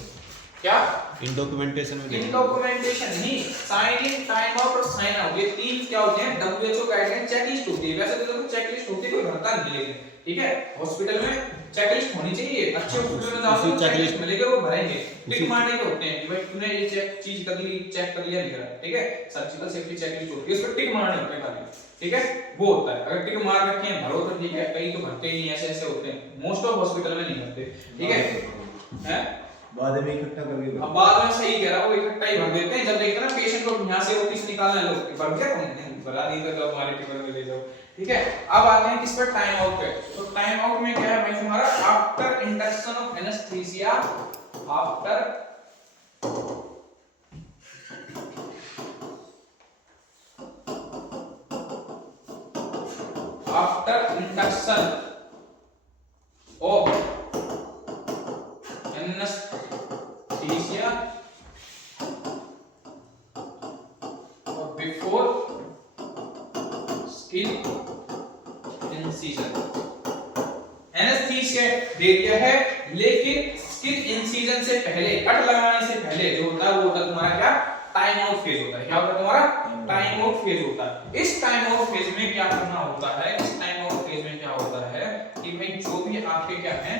क्या इन डॉक्यूमेंटेशन में इन देखने डॉक्यूमेंटेशन नहीं, साइन इन, टाइम आउट और साइन आउट, ये तीन क्या होते हैं, डब्ल्यूएचओ गाइडलाइन चेकलिस्ट होती है। वैसे तो चेकलिस्ट होती है, कोई भरता नहीं, लेकिन ठीक है हॉस्पिटल में चेकलिस्ट होनी चाहिए। अच्छे हॉस्पिटल में जाओगे तो चेकलिस्ट मिलेगा, वो भरेंगे, टिक मारने के होते हैं कि भाई तूने ये चेक चीज कर ली, चेक कर लिया, नहीं करा, ठीक है। सर्जिकल सेफ्टी चेकलिस्ट होती है, उस पर टिक मारने होते हैं खाली, ठीक है। वो होता है, अगर टिक मार रखे हैं भरो तो ठीक है, कई तो भरते ही नहीं, ऐसे ऐसे होते हैं, मोस्ट ऑफ हॉस्पिटल में नहीं भरते, ठीक है। हैं बाद में इकट्ठा करके, अब बाद में सही कह रहा, वो इकट्ठा ही भर देते हैं। जब देखते हैं ना पेशेंट को यहां से ओपीस निकालना है, लोग भर गया तुमने भरा नहीं तो हमारे टेबल में ले जाओ, ठीक है। अब आते हैं किस पर, टाइम आउट पे। तो टाइम आउट में क्या है भाई तुम्हारा, after induction of anaesthesia, after induction of anaesthesia और बिफोर स्किन इंसिजन। एनेस्थीसिया दे दिया है, लेकिन स्किन इंसिजन से पहले, कट लगाने से पहले जो होता है वो होता है तुम्हारा क्या, टाइम आउट फेज होता है। क्या होता है तुम्हारा, टाइम आउट फेज होता है। इस टाइम आउट फेज में क्या करना होता है, इस टाइम आउट फेज में क्या होता है कि भाई जो भी आपके क्या है,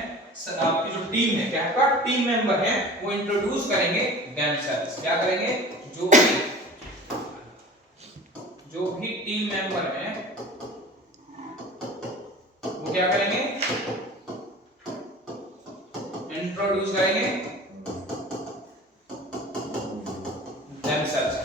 आपकी जो टीम है, क्या का टीम मेंबर है, वो इंट्रोड्यूस करेंगे देमसेल्व्स। क्या करेंगे, जो भी टीम मेंबर है वो क्या करेंगे, इंट्रोड्यूस करेंगे देमसेल्व्स।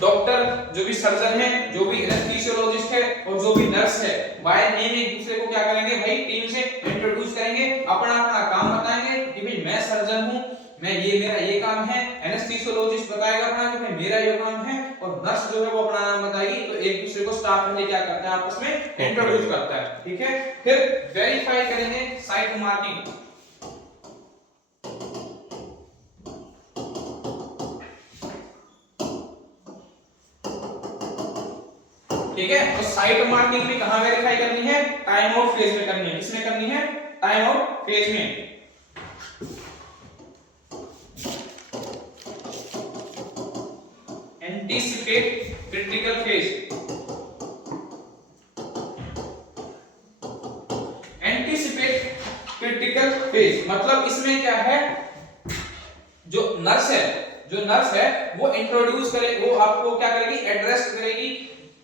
डॉक्टर, जो भी सर्जन है, जो भी एनेस्थीसियोलॉजिस्ट है और जो भी नर्स है, बाय नेम एक दूसरे को क्या करेंगे भाई, टीम से इंट्रोड्यूस करेंगे, अपना अपना काम बताएंगे कि भाई मैं सर्जन हूं, मैं ये मेरा ये काम है। एनेस्थीसियोलॉजिस्ट बताएगा अपना कि भाई मेरा ये काम है, और नर्स जो है वो अपना नाम बताएगी। तो एक दूसरे को स्टाफ में क्या करता है, आपस में इंट्रोड्यूस करता है, ठीक है। फिर वेरीफाई करेंगे साइट मार्किंग, ठीक है। तो साइट मार्किंग भी कहां वेरीफाई करनी है? टाइम आउट फेज में करनी है। किसमें करनी है? टाइम आउट फेज में। Anticipate critical phase, anticipate critical phase मतलब इसमें क्या है, जो नर्स है वो इंट्रोड्यूस करे, वो आपको क्या करेगी? एड्रेस करेगी।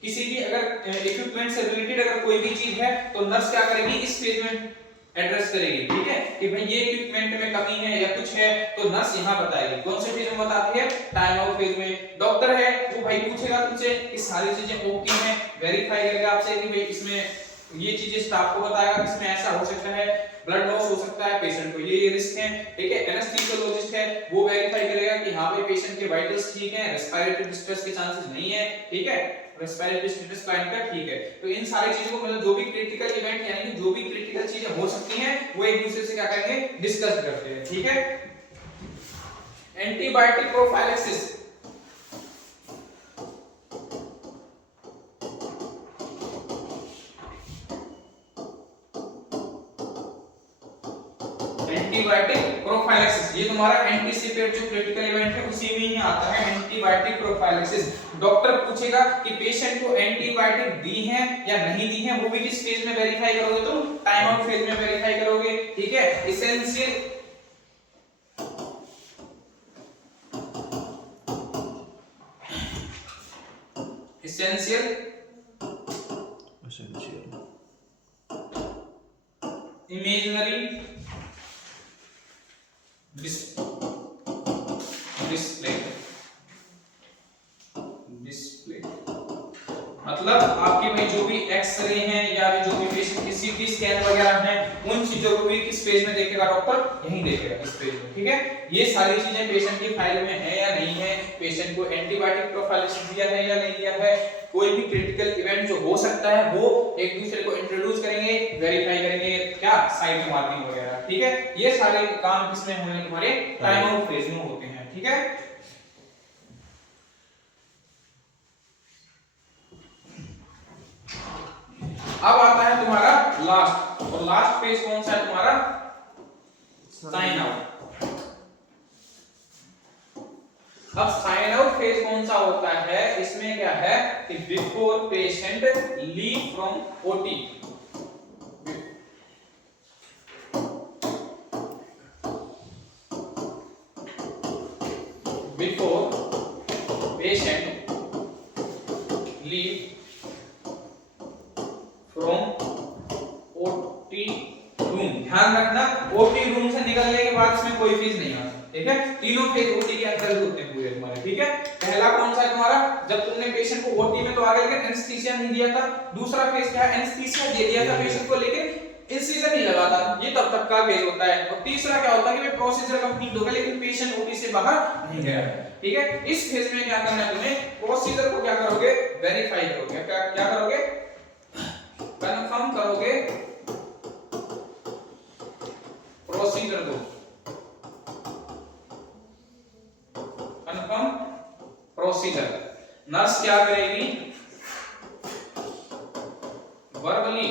किसी भी अगर इक्विपमेंट से रिलेटेड अगर कोई भी चीज है तो नर्स क्या करेगी? इस फेज में एड्रेस करेगी, ठीक है, कि भाई ये इक्विपमेंट में कमी है या कुछ है तो नर्स यहां बताएगी। कौन से फेज में बताती है? टाइम आउट फेज में। डॉक्टर है वो भाई पूछेगा तुमसे कि सारी चीजें ओके हैं, वेरीफाई करेगा आपसे कि भाई इसमें ये चीजें स्टाफ को बताएगा कि इसमें ऐसा हो सकता है, ब्लड लॉस हो सकता है, पेशेंट को ये रिस्क है, ठीक है। एनेस्थीसियोलॉजिस्ट है वो वेरीफाई करेगा कि हां भाई पेशेंट के वाइटल्स ठीक हैं, रेस्पिरेटरी डिस्ट्रेस के चांसेस नहीं है, ठीक है, रेस्पिरेटरी स्टेटस क्लाइंट का ठीक है। तो इन सारी चीजों को मतलब जो भी क्रिटिकल इवेंट यानी कि जो भी क्रिटिकल चीजें हो सकती हैं वो एक दूसरे से क्या करेंगे? डिस्कस करते हैं, ठीक है। एंटीबायोटिक प्रोफाइलेक्सिस, एंटीबायोटिक प्रोफाइलेक्सिस ये तुम्हारा एंटीसिपेट जो क्रिटिकल इवेंट है उसी में ही आता है। एंटीबायोटिक प्रोफाइलेक्सिस डॉक्टर पूछेगा कि पेशेंट को एंटीबायोटिक दी है या नहीं दी है, वो भी किस फेज में वेरीफाई करोगे? तुम टाइम आउट फेज में वेरीफाई करोगे, ठीक है। एसेंशियल इमेजिनरी डिस्प्ले मतलब आपके भाई जो भी एक्सरे हैं या जो भी पेशेंट की सीटी स्कैन वगैरह हैं उन चीजों को भी किस पेज में देखेगा? डॉक्टर यहीं देखेगा, इस पेज में, ठीक है। ये सारी चीजें पेशेंट की फाइल में है या नहीं है, पेशेंट को एंटीबायोटिक प्रोफाइलेक्सिस दिया है या नहीं दिया है, कोई भी क्रिटिकल इवेंट जो हो सकता है वो एक दूसरे को इंट्रोड्यूस करेंगे, वेरीफाई करेंगे, क्या साइट मार्किंग वगैरह, ठीक है। ये सारे काम किसमें होंगे? तुम्हारे टाइम आउट फेज में होते हैं, ठीक है। अब आता है तुम्हारा लास्ट, और लास्ट फेज कौन सा है तुम्हारा? Sign out. अब साइन आउट फेज कौन सा होता है? इसमें क्या है कि before patient leave from OT, before patient leave from OT room. ध्यान रखना ओटी रूम से निकलने के बाद इसमें कोई फीस नहीं आता, ठीक है। तीनों फेज ओटी के अंदर होते हैं पूरे तुम्हारे, ठीक है। पहला कौन सा है तुम्हारा? जब तुमने पेशेंट को ओटी में तो आगे लेकर एनेस्थीसिया नहीं दिया था। दूसरा फेज क्या है? एनेस्थीसिया दे दिया था पेशेंट को लेकिन इंसिजन नहीं लगा था, ये तब तक का फेज होता है। और तीसरा क्या होता है कि प्रोसीजर कंप्लीट हो गया लेकिन पेशेंट ओटी से बाहर नहीं गया, ठीक है। इस फेज में क्या करना है तुम्हें? प्रोसीजर को क्या करोगे? वेरीफाई करोगे। क्या करोगे? कंफर्म करोगे प्रोसीजर को, कंफर्म प्रोसीजर। नर्स क्या करेगी? वर्बली,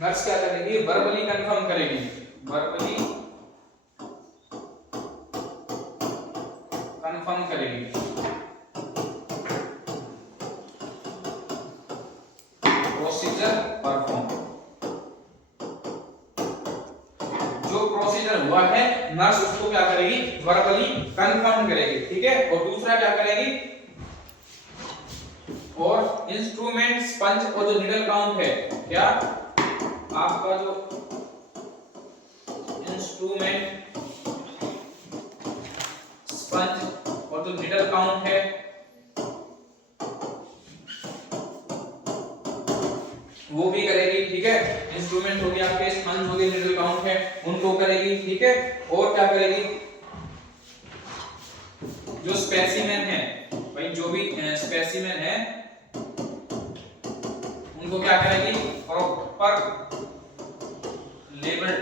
नर्स क्या करेगी? वर्बली कंफर्म करेगी, वर्बली कंफर्म करेगी। प्रोसीजर परफॉर्म, जो प्रोसीजर हुआ है नर्स उसको क्या करेगी? वर्बली कंफर्म करेगी, ठीक है। और दूसरा क्या करेगी? और इंस्ट्रूमेंट, स्पंज और जो नीडल काउंट है, क्या आपका जो इंस्ट्रूमेंट, स्पंज और जो नीडल काउंट है वो भी करेगी, ठीक है। इंस्ट्रूमेंट हो गया आपके, स्पंज हो गया, नीडल काउंट है उनको करेगी, ठीक है। और क्या करेगी? जो स्पेसिमेन है भाई, जो भी स्पेसिमेन है उनको क्या करेगी? प्रॉपर लेबल,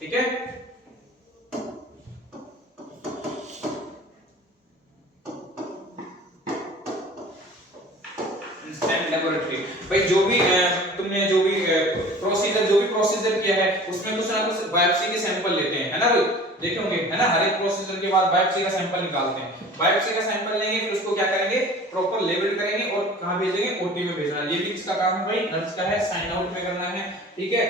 ठीक है। भाई जो भी तुमने जो भी प्रोसीजर किया है उसमें कुछ ना कुछ बायोप्सी के सैंपल लेते हैं, है ना भाई, देखे होंगे, है ना, हर एक प्रोसीजर के बाद बायोप्सी का सैंपल निकालते हैं, बायोप्सी का सैंपल लेंगे फिर उसको क्या करेंगे, प्रॉपर लेबल करेंगे और कहां भेजेंगे, ओटी में भेजना है। ये भी किसका काम है भाई, नर्स का है, साइन आउट में करना है, ठीक है।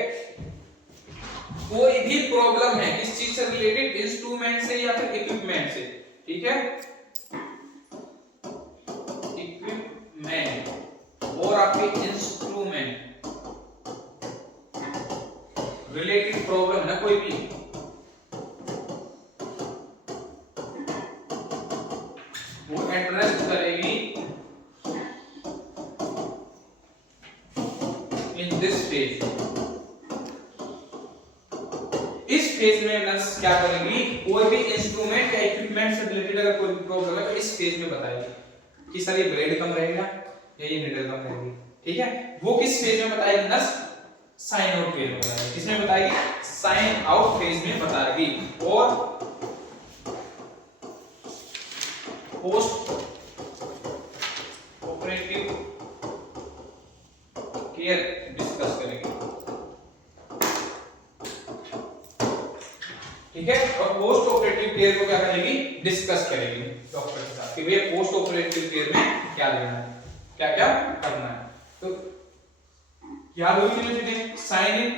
कोई भी प्रॉब्लम है किस चीज से रिलेटेड, इंस्ट्रूमेंट से या फिर इक्विपमेंट से, ठीक है, इक्विपमेंट और आपके इंस्ट्रूमेंट रिलेटेड प्रॉब्लम है ना कोई भी, वो एड्रेस करेगी इन दिस फेज। इस फेज में नर्स क्या करेगी, कोई भी इंस्ट्रूमेंट या इक्विपमेंट से रिलेटेड अगर कोई भी प्रॉब्लम है तो इस फेज में बताएगी कि सर ये ब्लेड कम रहेगा या ये नीडल कम रहेगी, ठीक है। वो किस फेज में बताएगी नर्स, साइन आउट फेज में बताएगी। किसमें बताएगी, साइन आउट फेज में बताएगी। और पोस्ट ऑपरेटिव केयर डिस्कस करेंगे, ठीक है। और पोस्ट ऑपरेटिव केयर को क्या करेगी, डिस्कस करेगी डॉक्टर के साथ कि भैया पोस्ट ऑपरेटिव केयर में क्या लेना है, क्या क्या करना है। तो याद होगी मुझे चीजें, साइन इन,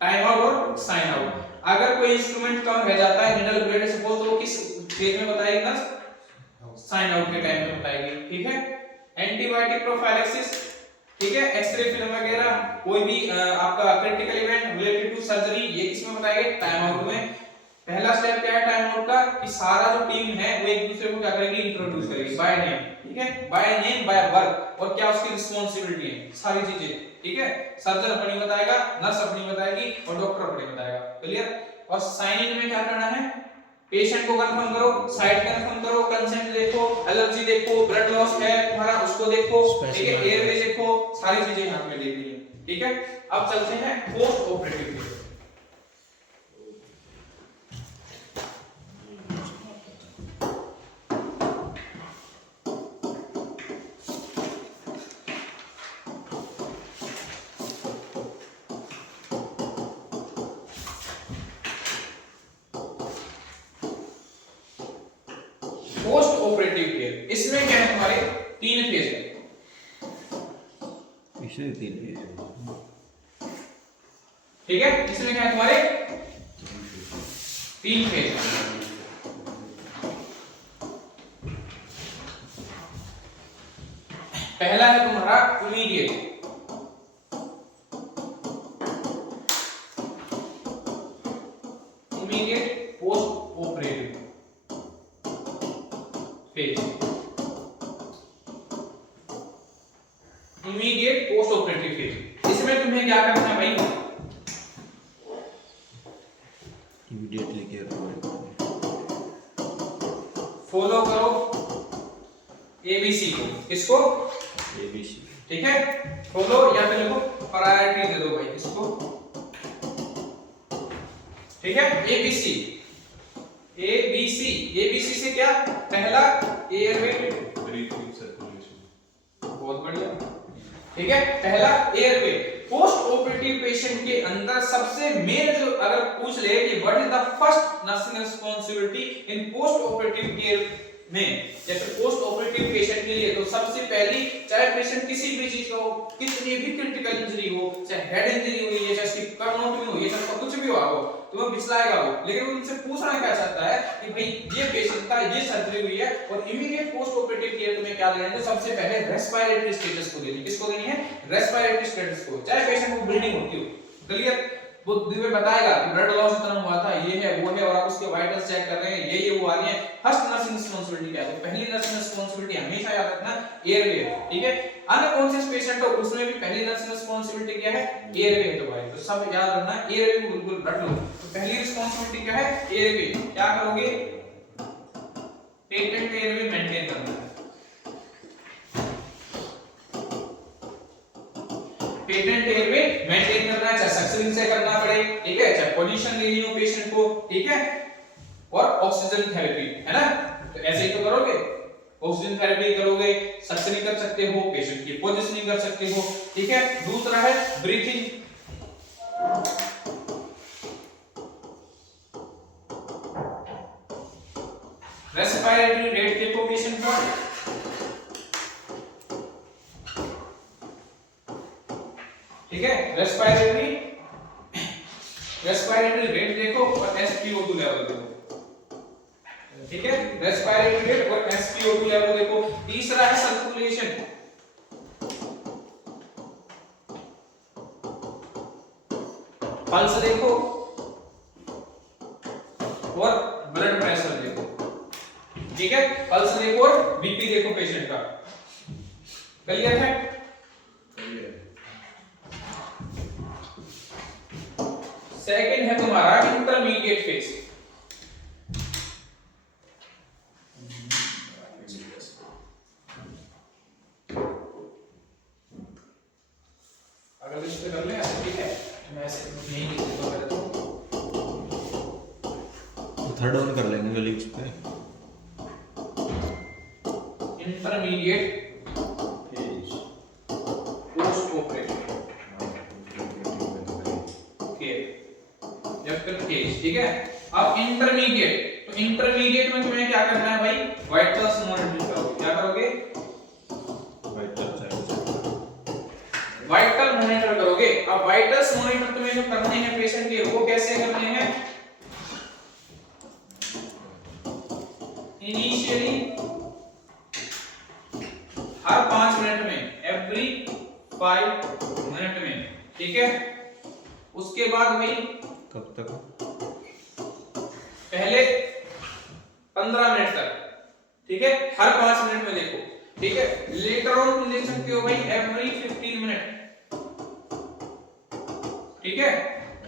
टाइम आउट और साइन आउट। अगर कोई इंस्ट्रूमेंट कम रह जाता है, नीडल ब्लेड सपोज, तो किस फेज में बताएगी ना, साइन आउट के टाइम में बताएगी, ठीक है। एंटीबायोटिक प्रोफाइलेक्सिस, ठीक है, एक्सरे फिल्म वगैरह, कोई भी आपका critical event related to surgery, ये किसमें बताएंगे, टाइम आउट में। पहला स्टेप क्या है टाइम आउट का, कि सारा जो टीम है वो एक दूसरे को क्या करेगी, इंट्रोड्यूस करेगी बाय नेम, ठीक है, बाय नेम बाय वर्क, और क्या उसकी रिस्पांसिबिलिटी है, सारी चीजें, ठीक है। सर्जन अपनी बताएगा, नर्स अपनी बताएगी और डॉक्टर अपनी बताएगा, क्लियर। और साइन इन में क्या करना है, पेशेंट को कंफर्म करो, साइट कंफर्म करो, कंसेंट देखो, एलर्जी देखो, ब्लड लॉस है तुम्हारा उसको देखो, ठीक है, एयरवे देखो, सारी चीजें यहां पे देखनी है, ठीक है। अब चलते हैं post operative care. Post operative care, इसमें क्या है हमारे तीन फेज है, इसमें तीन फेज है, ठीक है। इसमें क्या है तुम्हारे तीन फेज है। पहला है तुम्हारा immediate, post operative phase, immediate post operative phase. इसमें तुम्हें क्या करना है भाई, इमीडिएटली केयर फॉलो करो एबीसी को, किसको, एबीसी, ठीक है, फॉलो या फिर लिखो प्रायोरिटी दे दो भाई इसको, ठीक है। एबीसी, एबीसी, एबीसी से क्या, पहला एयरवे, ब्रीथिंग सर्कुलेशन, बहुत बढ़िया, ठीक है, पहला एयरवे। पोस्ट ऑपरेटिव पेशेंट के अंदर सबसे मेन जो अगर पूछ ले कि what is the first nursing responsibility in post operative care में, जैसे पोस्ट ऑपरेटिव पेशेंट के लिए, तो सबसे पहली, चाहे पेशेंट किसी भी चीज का हो, कितनी भी क्रिटिकल इंजरी हो, चाहे हेड इंजरी हुई है, चाहे उसकी कर्नोटमी हो, ये सब कुछ भी हुआ हो, तो वो बिछलाएगा वो, लेकिन वो उनसे पूछना क्या चाहता है कि भाई ये पेशेंट का ये सर्जरी हुई है और इमीडिएट पोस्ट ऑपरेटिव केयर तुम्हें क्या देना है, तो सबसे पहले रेस्पिरेटरी स्टेटस को देनी, किसको देनी है, रेस्पिरेटरी स्टेटस को, चाहे पेशेंट को ब्लीडिंग होती हो, क्लियर, वो तुम्हें बताएगा कि ब्लड लॉस इतना हुआ था, ये है वो है, और आप उसके वाइटल्स चेक कर रहे हैं, ये वो आ रही है। फर्स्ट नर्सिंग रिस्पांसिबिलिटी क्या है, तो पहली नर्सिंग रिस्पांसिबिलिटी हमेशा याद रखना एयरवे, ठीक है। अनकॉन्शियस पेशेंट हो उसमें भी पहली नर्सिंग रिस्पांसिबिलिटी क्या है, एयरवे है, तो भाई तो सब याद रखना, एयरवे को बिल्कुल रट लो। तो पहली रिस्पांसिबिलिटी क्या है, एयरवे, क्या करोगे, पेटेंट एयरवे मेंटेन करना है, पेटेंट एयरवे मेंटेन करना है, चाहे सक्सेसिंग से करना पड़े, ठीक है, चाहे पोजीशन लेनी हो पेशेंट को, ठीक है, और ऑक्सीजन थेरेपी, है ना, तो ऐसे ही तो करोगे, ऑक्सीजन थेरेपी करोगे, सक्शनिंग कर सकते हो, पेशेंट की पोजीशनिंग कर सकते हो, ठीक है। दूसरा है ब्रीथिंग, रेस्पिरेटरी रेट देखो पेशेंट का, ठीक है। रेस्पिरेटरी रेट देखो और SpO2 लेवल देखो, ठीक है। रेस्पिरेटरी रेट और SpO2 लेवल देखो। तीसरा है सर्कुलेशन, पल्स देखो और ब्लड प्रेशर देखो, ठीक है। पल्स देखो और बीपी देखो पेशेंट का। क्लियर है? सेकंड है तुम्हारा इंटरमीडिएट फेज। अगर इस पे कर ले ऐसे, ठीक है, मैं ऐसे नहीं लिख देता पहले तो थर्ड वन कर लेंगे वाली उस पे। इंटरमीडिएट पोस्ट ऑपरेटिव केयर या फिर फेज, ठीक है। अब इंटरमीडिएट, तो इंटरमीडिएट में तुम्हें क्या करना है भाई, वाइटल्स मॉनिटर करोगे। क्या करोगे? वाइटल मॉनिटर करोगे। अब वाइटल्स मॉनिटर तुम्हें जो करने हैं पेशेंट के, वो कैसे करने हैं? इनिशियली हर 5 मिनट में, एवरी 5 मिनट में, ठीक है। उसके बाद भाई कब तक? पहले 15 मिनट तक, ठीक है, हर 5 मिनट में देखो, ठीक है। लेटर ऑन तुम देख सकते हो भाई एवरी 15 मिनट, ठीक है।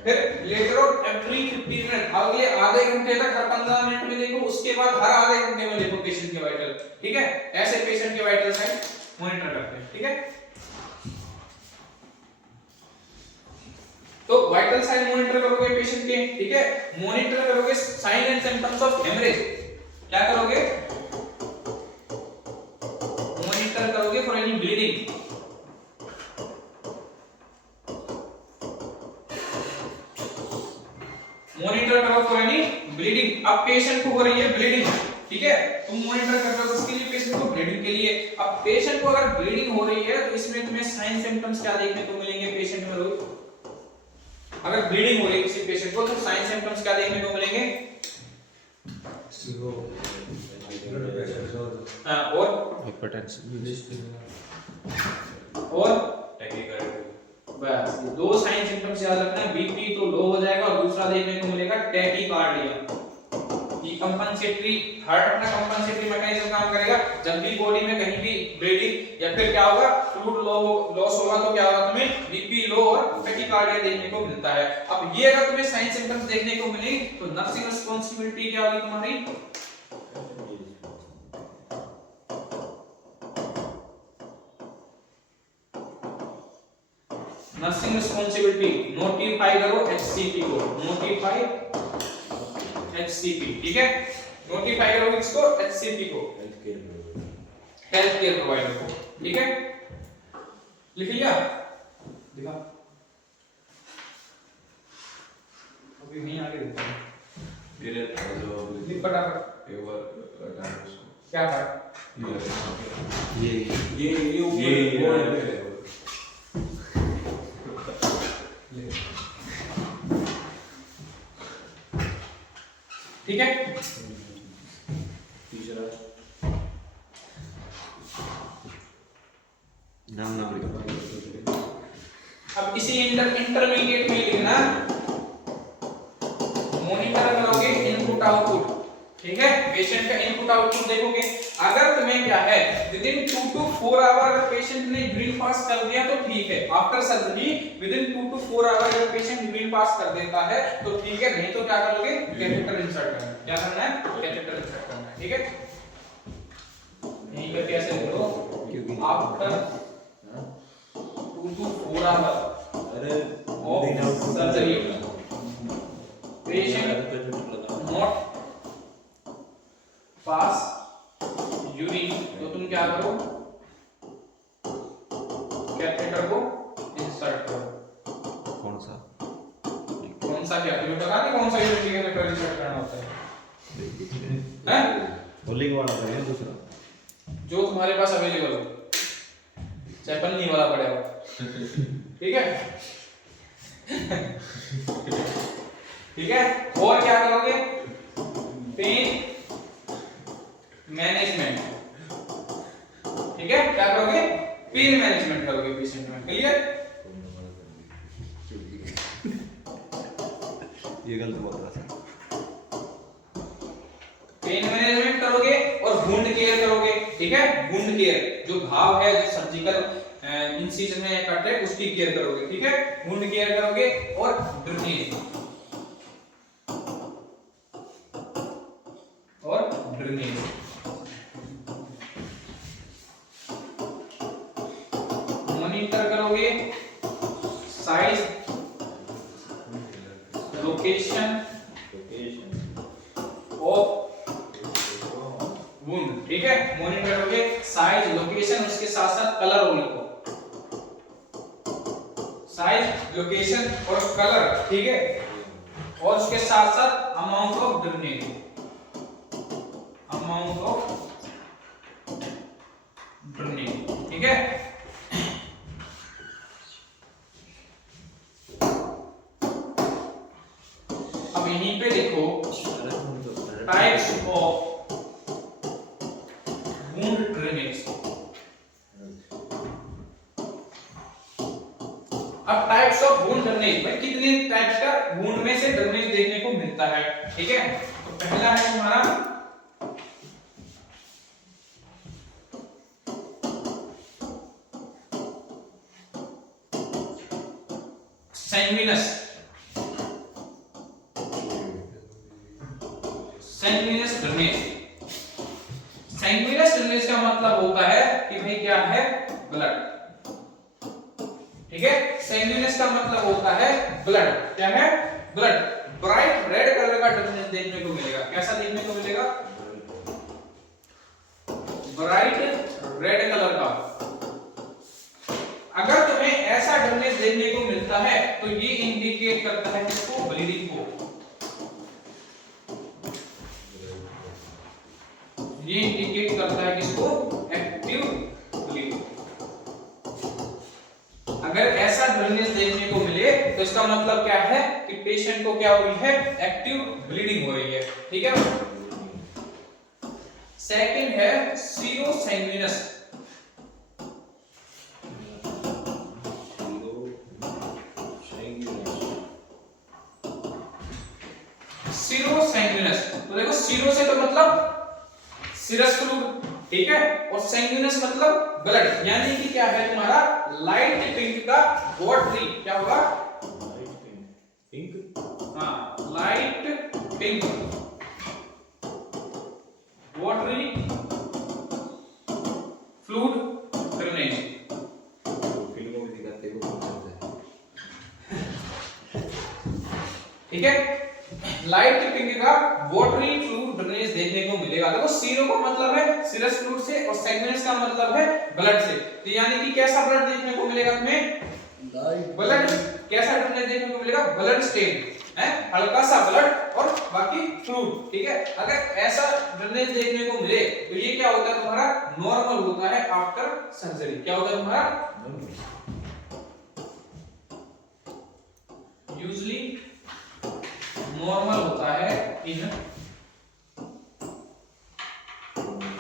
फिर लेटर ऑन एवरी 15 मिनट, अगले आधे घंटे तक हर 15 मिनट में देखो, उसके बाद हर आधे घंटे में देखो पेशेंट के वाइटल, ठीक है। ऐसे पेशेंट के वाइटल साइन मॉनिटर करते हैं, ठीक है। तो वाइटल साइन मॉनिटर करोगे पेशेंट के, ठीक है। मॉनिटर करोगे sign and symptoms of haemorrhage. क्या करोगे? मॉनिटर करोगे फॉर एनी ब्लीडिंग, मॉनिटर करो फॉर एनी ब्लीडिंग। अब पेशेंट को हो रही है ब्लीडिंग, ठीक है, तुम मॉनिटर कर रहे हो उसके लिए, पेशेंट को ब्लीडिंग के लिए। अब पेशेंट को अगर ब्लीडिंग हो रही है तो इसमें तुम्हें साइन सिम्पटम्स क्या देखने को मिलेंगे पेशेंट में? रोहित, अगर ब्लीडिंग हो रही है किसी पेशेंट को तो साइन सिम्पटम्स क्या देखने को मिलेंगे? और हाइपरटेंशन और बस ये दो साइन सिम्टम्स याद रखना। बीपी तो लो हो जाएगा और दूसरा देखने को मिलेगा टैकीकार्डिया। ये कंपनसेटरी, हार्ट अपना कंपनसेटरी मैकेनिज्म काम करेगा। जब भी बॉडी में कहीं भी ब्लीडिंग या फिर क्या होगा, फ्लूइड लॉस होगा तो क्या होगा, तुम्हें बीपी लो और टैकीकार्डिया देखने को मिलता है। अब ये अगर तुम्हें साइन सिम्टम्स देखने को मिले तो नर्सिंग रिस्पांसिबिलिटी क्या होगी तुम्हारी? नर्सिंग रिस्पांसिबिलिटी नोटिफाई करो HCP को, नोटिफाई HCP, ठीक है। नोटिफाई करो किसको? HCP को, हेल्थ केयर प्रोवाइडर को, ठीक है। लिख लिया? दिखा अभी नहीं आगे देखते हैं। मेरे जो लिख फटाफट। एक बार हटाना उसको। क्या था? ये ठीक है। तीसरा नाम ना अब इसी इंटरमीडिएट में लिखना, मॉनिटर करोगे इनपुट आउटपुट, ठीक है। पेशेंट का इनपुट आउटपुट देखोगे। अगर तुम्हें क्या है, विद इन 2 to 4 आवर अगर पेशेंट ने यूरिन पास कर दिया तो ठीक है। After surgery within 2 to 4 hour अगर पेशेंट यूरिन पास कर देता है तो ठीक है, नहीं तो क्या करोगे? कैथेटर इंसर्ट करना है। क्या करना है? कैथेटर इंसर्ट करना है, ठीक है। यहीं पे कैसे करो, क्योंकि after 2 to 4 hour of surgery patient not pass urine, तो तुम क्या करो, कैथेटर को इंसर्ट करो। कौन सा? कौन सा क्या तुम्हें पता नहीं कौन सा यूरिन कैथेटर इंसर्ट करना होता है? हैं? होलिंग वाला करें दूसरा, जो तुम्हारे पास अवेलेबल हो, चाहे पन्नी वाला पड़े हो, ठीक है? ठीक है। और क्या करोगे, पेन मैनेजमेंट, ठीक है, क्या करोगे, पेन मैनेजमेंट करोगे पेशेंट में, क्लियर? ये गलत बोल रहा था। पेन मैनेजमेंट करोगे और वुंड केयर करोगे, ठीक है? वुंड केयर, जो घाव है, जो सर्जिकल इंसिजन में कट है, उसकी केयर करोगे, ठीक है? वुंड केयर करोगे और ड्रेनेज, मॉनिटर करोगे साइज, लोकेशन ऑफ वुंड, ठीक है? मॉनिटर करोगे साइज, लोकेशन, उसके साथ साथ कलर वो लिखो, साइज, लोकेशन और कलर, ठीक है? और उसके साथ साथ amount of drainage, amount of drainage, ठीक है? अब यहीं पे लिखो टाइप्स ऑफ वुंड ड्रेनेज। अब टाइप्स ऑफ वुंड ड्रेनेज में कितने टाइप्स का वुंड में से ड्रेनेज देखने को मिलता है, ठीक है? तो पहला है तुम्हारा सैंग्विनस, सैंग्विनस ड्रेनेज। सैंग्विनस ड्रेनेज का मतलब होता है कि भाई क्या है, ब्लड, ठीक है? सैंग्विनस का मतलब होता है ब्लड, क्या है, ब्लड। ब्राइट रेड कलर का ड्रेनेज देखने को मिलेगा, कैसा देखने को मिलेगा, ब्राइट रेड कलर का। अगर तुम्हें ऐसा ड्रेनेज देखने को मिलता है तो ये इंडिकेट करता है किसको, ब्लीडिंग को, ये इंडिकेट करता है किसको, एक्टिव ब्लीडिंग। अगर ऐसा ड्रेनेज देखने को मिले तो इसका मतलब क्या है कि पेशेंट को क्या हो रही है, एक्टिव ब्लीडिंग हो रही है, ठीक है? सेकंड है सीरो सैंग्विनस, सीरो सैंग्विनस। तो देखो सीरो से तो मतलब सिरस फ्लूइड, ठीक है? और सैंग्विनस मतलब ब्लड, यानी कि क्या है तुम्हारा लाइट पिंक का वाटरी, क्या होगा, पिंक, हाँ, light pink watery fluid drainage, फिल्मों में दिखाते हैं वो कौन सा ठीक है? लाइट पिंक का वाटरी फ्लूइड ड्रेनेज देखने को मिलेगा। देखो सीरो का मतलब है सिरस फ्लूइड से और सैंग्विनस का मतलब है ब्लड से, तो यानी कि कैसा ब्लड देखने को मिलेगा तुम्हें, ब्लड। कैसा ड्रेनेज देखने को मिलेगा, ब्लड स्टेन है, हल्का सा ब्लड और बाकी फ्लूइड, ठीक है? अगर ऐसा ड्रेनेज देखने को मिले तो ये क्या होता है तुम्हारा, नॉर्मल होता है आफ्टर सर्जरी। क्या होता है तुम्हारा, यूजुअली नॉर्मल होता है इन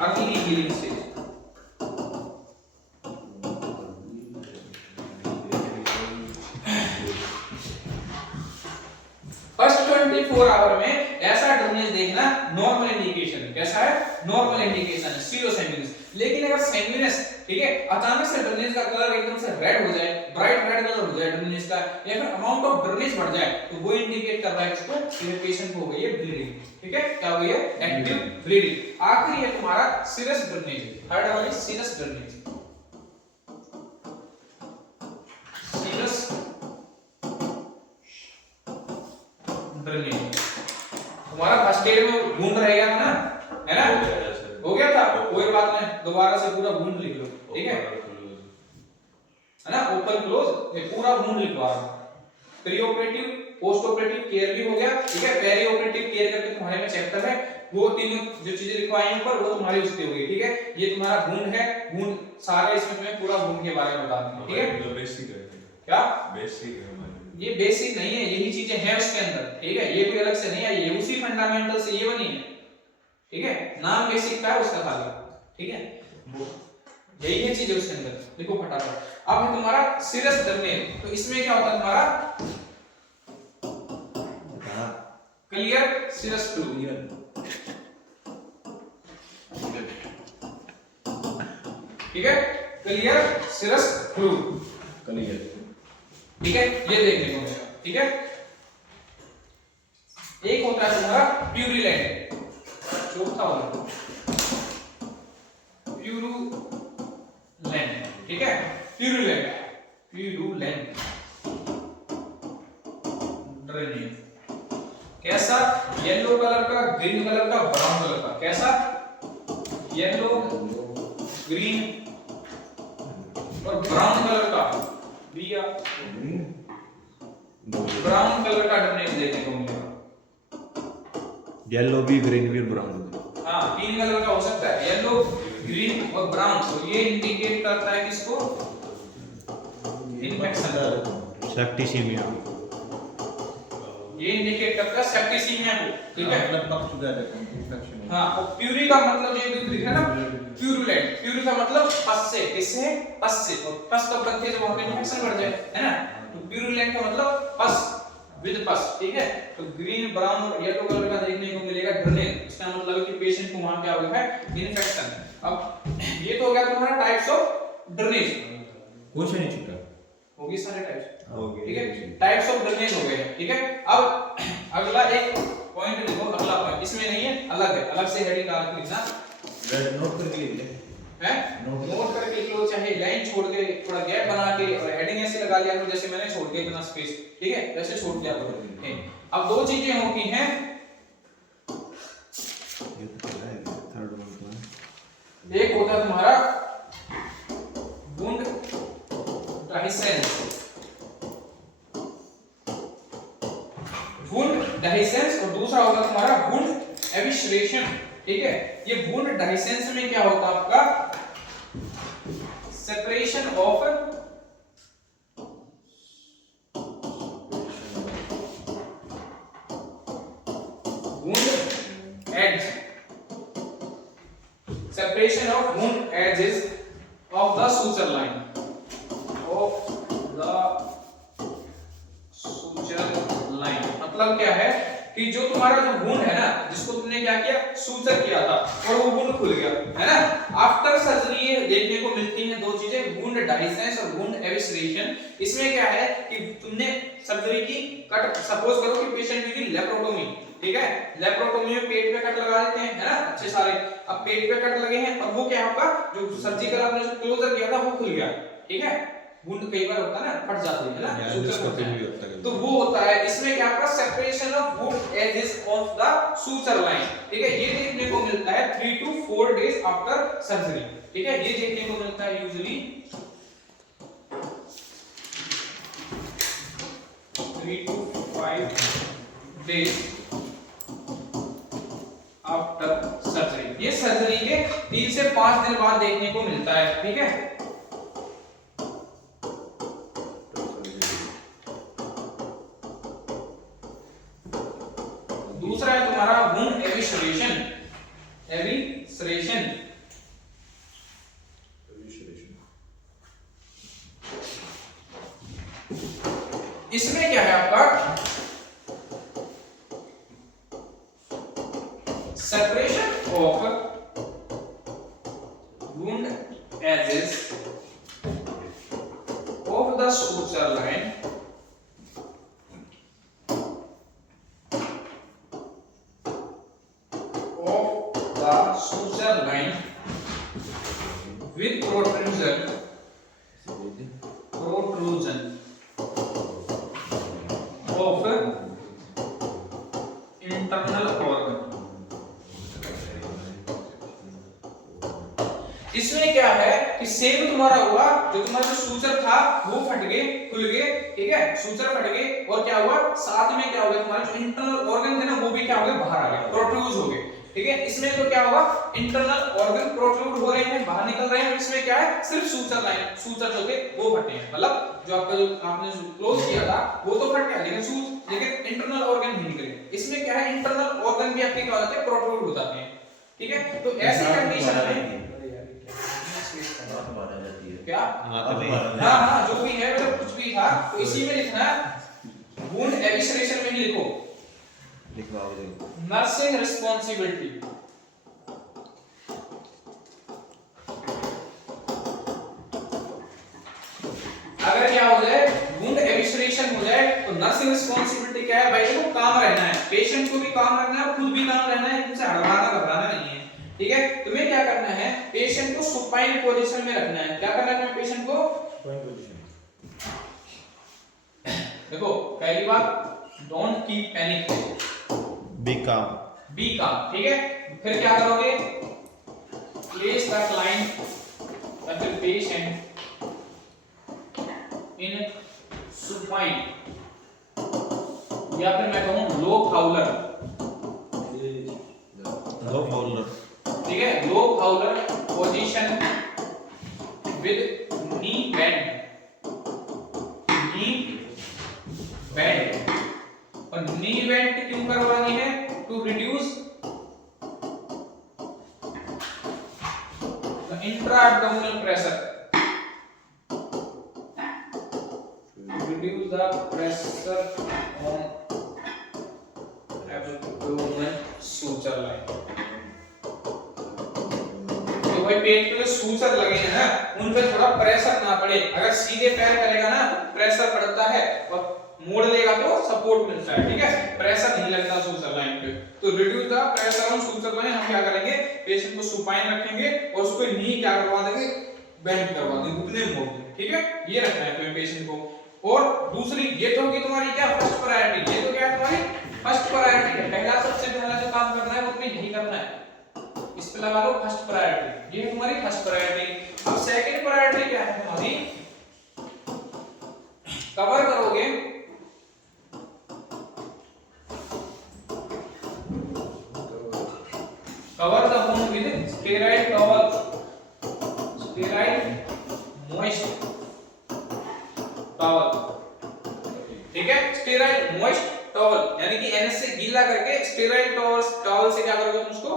early healing stage. First 24 hour में ऐसा ड्रेनेज देखना नॉर्मल इंडिकेशन, कैसा है, नॉर्मल इंडिकेशन है, सीरो सैंग्विनस। लेकिन अगर सैंग्विनस, ठीक है, अचानक से ड्रेनेज का कलर एकदम से रेड हो जाए, ब्राइट रेड कलर हो जाए ड्रेनेज का, या फिर अमाउंट ऑफ ड्रेनेज बढ़ जाए, तो वो इंडिकेट कर रहा है इसको कि पेशेंट को हो गई है ब्लीडिंग, ठीक है? क्या हो गई है, एक्टिव ब्लीडिंग। आखिरी है तुम्हारा सीरस ड्रेनेज, थर्ड वाली सीरस ड्रेनेज, सीरस ड्रेनेज। तुम्हारा फर्स्ट एड में वुंड रह गया था ना, है ना, हो गया था, कोई बात नहीं। वुंड लिख लो, ठीक है ना, ओपन क्लोज, ये पूरा वुंड लिखवा रहा हूं। Pre operative post operative care भी हो गया, ठीक है। पेरी ऑपरेटिव केयर करके तुम्हारे में चैप्टर है, वो तीनों जो चीजें लिखवाई हैं ऊपर वो तुम्हारी उसकी हो गई, ठीक है। ये तुम्हारा वुंड है, वुंड सारे इसमें तुम्हें पूरा वुंड के बारे में बता दूंगा, ठीक है। जो बेसिक है क्या बेसिक है हमारे, ये बेसिक नहीं है, यही चीजें हैं उसके अंदर, ठीक है। ये कोई अलग से नहीं आई, ये उसी फंडामेंटल से ये बनी है, ठीक है। नाम बेसिक का है उसका खाली, ठीक है। यही है चीजें उसके अंदर, देखो फटाफट। अब है तुम्हारा सिरस डर्नेल, तो इसमें क्या होता है तुम्हारा क्लियर सिरस फ्लूइड, ठीक है। क्लियर सिरस फ्लूइड, क्लियर, ठीक है। ये देखने को मिलेगा, ठीक है। एक होता है तुम्हारा प्यूरिलैंड, चौथा वाला प्यूरुलैंड, ठीक है। प्यूरुलैंड ड्रेनेज कैसा, येलो कलर का, ग्रीन कलर का, ब्राउन कलर का, कैसा येलो ग्रीन और ब्राउन कलर का, भैया ब्राउन कलर का ड्रेनेज देखने को मिलेगा। येलो भी, ग्रीन भी, ब्राउन भी। हाँ, तीन कलर का हो सकता है, येलो ग्रीन और ब्राउन। तो ये इंडिकेट करता है किसको, इन्फेक्शन, सेप्टिसीमिया, ये इंडिकेट करता है सेप्टिसीमिया को, ठीक है। मतलब पक चुका है इन्फेक्शन। हाँ, और प्यूरी का मतलब ये भी लिखा है ना, प्यूरुलेंट, प्यूरी का मतलब पस से, किससे, पस से, और पस तब बनती है जब वहां पे इन्फेक्शन बढ़ जाए, है ना। तो प्यूरुलेंट का मतलब पस, विद पस, ठीक है। तो ग्रीन ब्राउन और येलो कलर का देखने को मिलेगा ड्रेनेज, इसका मतलब है कि पेशेंट को वहां क्या हो गया है, इन्फेक्शन। अब ये तो हो गया तुम्हारा टाइप्स ऑफ ड्रेनेज, क्वेश्चन ही छूटा होगी सारे टाइप्स, हो गया, ठीक है। टाइप्स ऑफ ड्रेनेज हो गए, ठीक है। अब अगला एक पॉइंट लिखो, अगला पॉइंट इसमें नहीं है, अलग है, अलग से हेडिंग डाल के लिखना रेड नोट करके लिख ले है, नोट करके लिख लो, चाहे लाइन छोड़ के थोड़ा गैप बना के, और हेडिंग ऐसे लगा लिया करो जैसे मैंने छोड़ के बिना स्पेस, ठीक है, वैसे छोड़ दिया करो। अब दो चीजें होती हैं, ये तो पता है, थर्ड वन तो है। एक होता है तुम्हारा वुंड डाइसेंस, वुंड डाइसेंस, और दूसरा होगा तुम्हारा वुंड एविश्रेशन, ठीक है। ये वुंड डाइसेंस में क्या होता है आपका, separation of wound edge, separation of wound edges of the suture line, of the suture line। मतलब क्या है कि जो तुम्हारा जो वुंड है ना, जिसको तुमने क्या किया, सूचर किया था और वो वुंड खुल गया, है ना। आफ्टर सर्जरी ये देखने को मिलती हैं दो चीजें, वुंड डाइसेंस और वुंड एविसरेशन। इसमें क्या है कि तुमने सर्जरी की, कट, सपोज करो कि पेशेंट की लेप्रोटोमी, ठीक है। लेप्रोटोमी में पेट पे कट लगा देते हैं, है ना, अच्छे सारे। अब पेट पे कट लगे हैं और वो क्या आपका जो सर्जिकल आपने जो क्लोजर किया था वो खुल गया, ठीक है। वुंड कई बार होता है ना, फट जाती है ना, सूचर होता है, तो वो होता है। इसमें क्या आपका separation of wound edges of the suture line, ठीक है। ये देखने को मिलता है 3 to 4 डेज आफ्टर सर्जरी, ठीक है। ये देखने को मिलता है usually 3 to 5 days after surgery. ये सर्जरी के 3 से 5 दिन बाद देखने को मिलता है, ठीक है। दूसरा है तुम्हारा वुंड एविसरेशन, एविसरेशन इसमें क्या है आपका, separation of wound edges of the suture line suture line with protrusion of internal organ। इसमें क्या है कि सेम तुम्हारा हुआ, जो तुम्हारा जो सूचर था वो फट गए, खुल गए, ठीक है, सूचर फट गए, और क्या हुआ साथ में क्या हो गया तुम्हारे जो इंटरनल ऑर्गन थे ना वो भी क्या हो गए बाहर आ गए, प्रोट्रूज हो गए, ठीक है। इसमें तो क्या होगा इंटरनल ऑर्गन प्रोट्रूड हो रहे हैं, बाहर निकल रहे हैं, इसमें क्या है सिर्फ सूचर लाइन, सूचर जो थे वो फटे हैं, मतलब जो आपका जो आपने क्लोज किया था वो तो फट गया लेकिन इंटरनल ऑर्गन नहीं निकले। इसमें क्या है इंटरनल ऑर्गन भी आपके क्या हो जाते हैं प्रोट्रूड हो जाते हैं, ठीक है। तो ऐसी कंडीशन में क्या हाँ हाँ जो भी है मतलब कुछ भी था तो इसी में लिखना है, वुंड एविसरेशन में ही लिखो नर्सिंग रिस्पांसिबिलिटी। अगर क्या हो जाए वुंड एविसरेशन हो जाए तो नर्सिंग रिस्पांसिबिलिटी क्या है भाई, देखो काम रहना है, पेशेंट को भी काम रखना है और खुद भी काम रहना है, इनसे हड़बड़ाना घबराना नहीं है, ठीक है। तुम्हें क्या करना है पेशेंट को सुपाइन पोजीशन में रखना है। क्या करना है पेशेंट को देखो पहली बात डोंट कीप पैनिक, बी काम, ठीक है। फिर क्या करोगे प्लेस द क्लाइंट या फिर पेशेंट इन सुपाइन या फिर मैं कहूं लो फाउलर, ठीक है, low Fowler position with knee bend, और नी बेंड क्यों करवानी है, to reduce the intra abdominal pressure, reduce the pressure on abdomen suture line। तो भाई पेट पे जो सूचर लगे हैं ना उन पे थोड़ा प्रेशर ना पड़े, अगर सीधे पैर करेगा ना प्रेशर पड़ता है और मोड़ लेगा तो सपोर्ट मिलता है, ठीक है, प्रेशर नहीं लगता सूचर लाइन पे। तो reduce the pressure on suture line, हम क्या करेंगे पेशेंट को सुपाइन रखेंगे और उसको नी क्या करवा देंगे बेंड करवा देंगे, घुटने मोड़ देंगे, ठीक है, ये रखना है तुम्हें पेशेंट को। और दूसरी ये तो होगी तुम्हारी क्या फर्स्ट प्रायोरिटी, ये तो क्या है तुम्हारी फर्स्ट प्रायोरिटी है, पहला सबसे पहला जो काम करना है वो तुम्हें यही करना है, इस पे लगा लो फर्स्ट प्रायोरिटी, ये है तुम्हारी फर्स्ट प्रायोरिटी। अब सेकंड प्रायोरिटी क्या है तुम्हारी, कवर करोगे cover the wound with sterile towel, sterile moist towel, ठीक है, स्टेराइल मॉइस्ट टॉवल यानी कि एनएस से गीला करके स्टेराइल टॉवल से क्या करोगे तुम उसको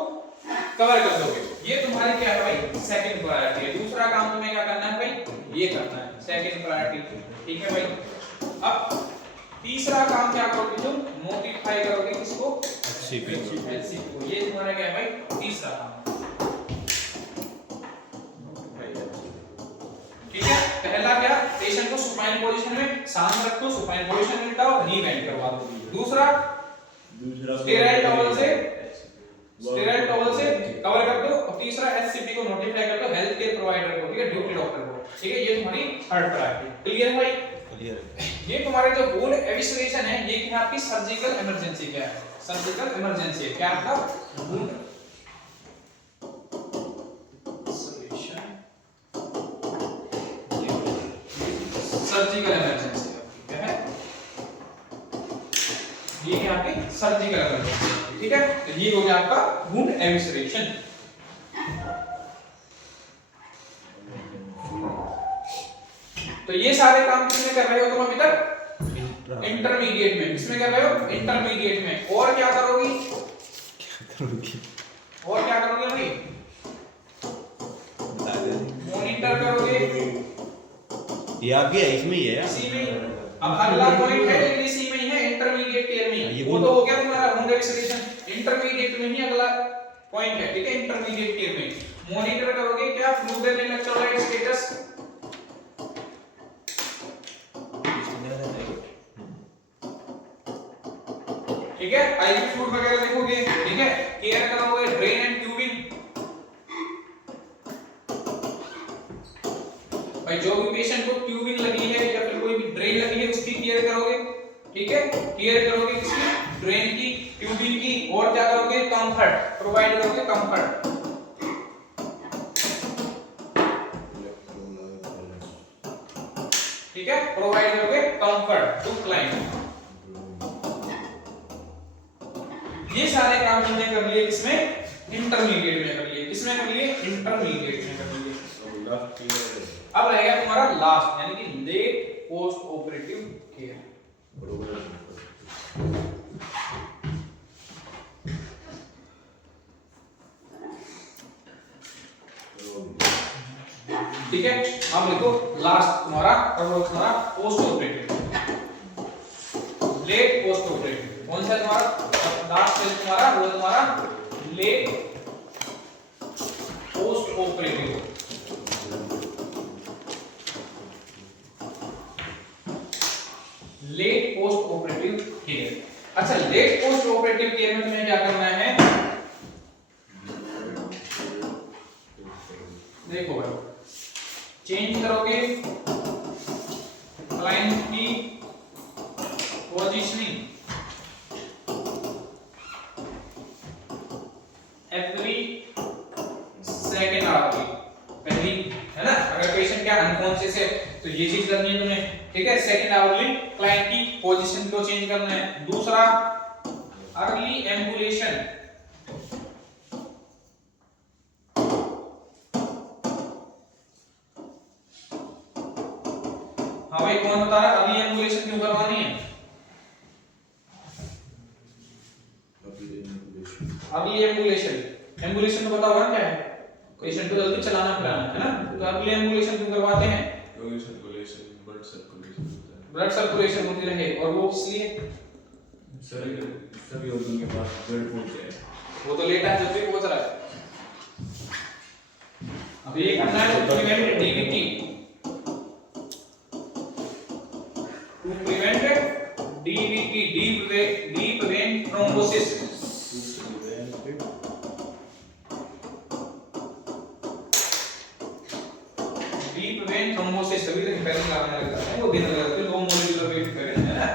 कवर कर दोगे। ये तुम्हारी क्या है भाई सेकंड प्रायोरिटी है। दूसरा काम तुम्हें क्या करना है भाई ये करना है सेकंड प्रायोरिटी, ठीक है भाई। अब तीसरा काम क्या करोगे तुम नोटिफाई करोगे किसको एचसीपी को, ये तुम्हारा क्या है भाई तीसरा काम, ठीक है। पहला क्या पेशेंट को सुपाइन पोजीशन में शांत रखो, सुपाइन पोजीशन में बिठाओ, नी बेंड करवा दो। दूसरा स्टेराइल टॉवल से कवर कर दो, और तीसरा एचसीपी को नोटिफाई कर दो हेल्थ केयर प्रोवाइडर को, ठीक है, ड्यूटी डॉक्टर को, ठीक है। ये तुम्हारी थर्ड प्रायोरिटी, क्लियर भाई, क्लियर। ये तुम्हारे जो वुंड एविसरेशन है ये क्या आपकी सर्जिकल इमरजेंसी क्या है, सर्जिकल इमरजेंसी है, क्या आपका वुंड सर्जिकल इमरजेंसी क्या है, ये है आपकी सर्जिकल इमरजेंसी, ठीक है। तो ये हो गया आपका वुंड एविसरेशन। तो ये सारे काम किसमें कर रहे हो तुम अभी तक इंटरमीडिएट में, किसमें कर रहे हो इंटरमीडिएट में। और क्या करोगी और क्या करोगे भाई मॉनिटर करोगे, ये आगे है इसमें ही है इसी में। अब अगला पॉइंट है लेकिन इसी में ही है इंटरमीडिएट केयर में, वो तो हो गया तुम्हारा वुंड एविसरेशन, इंटरमीडिएट में ही अगला पॉइंट है, ठीक है। इंटरमीडिएट केयर में मॉनिटर करोगे क्या फ्लूइड एंड इलेक्ट्रोलाइट स्टेटस, ठीक है, आईवी फ्लूइड वगैरह देखोगे, ठीक है। केयर करोगे ड्रेन एंड ट्यूबिंग, भाई जो भी पेशेंट को ट्यूबिंग लगी है या फिर कोई भी ड्रेन लगी है उसकी केयर करोगे, ठीक है। केयर करोगे किसकी ड्रेन की ट्यूबिंग की, और क्या करोगे कंफर्ट प्रोवाइड करोगे कंफर्ट, ठीक है, प्रोवाइड करोगे कंफर्ट टू क्लाइंट। ये सारे काम तुमने कर लिए, किसमें? इंटरमीडिएट में कर लिए। किसमें कर लिए? इंटरमीडिएट में कर लिए। अब रहेगा तुम्हारा लास्ट, यानी कि लेट पोस्ट ऑपरेटिव केयर। ठीक है, अब लिखो लास्ट तुम्हारा post operative, late post operative. कौन सा है तुम्हारा लास्ट है? तुम्हारा वो तुम्हारा late post operative. Late post operative care. अच्छा, लेट पोस्ट ऑपरेटिव केयर में तुम्हें क्या करना है? देखो भाई, चेंज करोगे क्लाइंट की पोजीशनिंग एवरी सेकेंड आवर की। पहली है ना, अगर पेशेंट क्या अनकॉन्शियस है तो ये चीज करनी है तुम्हें, ठीक है। सेकेंड आवरली क्लाइंट की पोजीशन को चेंज करना है। दूसरा अर्ली एम्बुलेशन, हाँ भाई कौन बता रहा है अर्ली एम्बुलेशन क्यों करवानी है? अर्ली एम्बुलेशन तो पता होगा क्या है? पेशेंट को जल्दी चलाना फिराना है ना, तो अर्ली एम्बुलेशन क्यों करवाते हैं? ब्लड सर्कुलेशन होती रहे। और वो किस लिए? सभी organ के पास ब्लड पहुंच जाए। वो तो लेट है, जल्दी पहुंच रहा है। अब ये करना है तो prevent DVT, to prevent DVT, deep vein thrombosis. Deep vein thrombosis सभी तक पैनिक आने लगता है, वो गिनने लगते हैं लो मॉलिक्यूलर वेट पेरेंट है ना।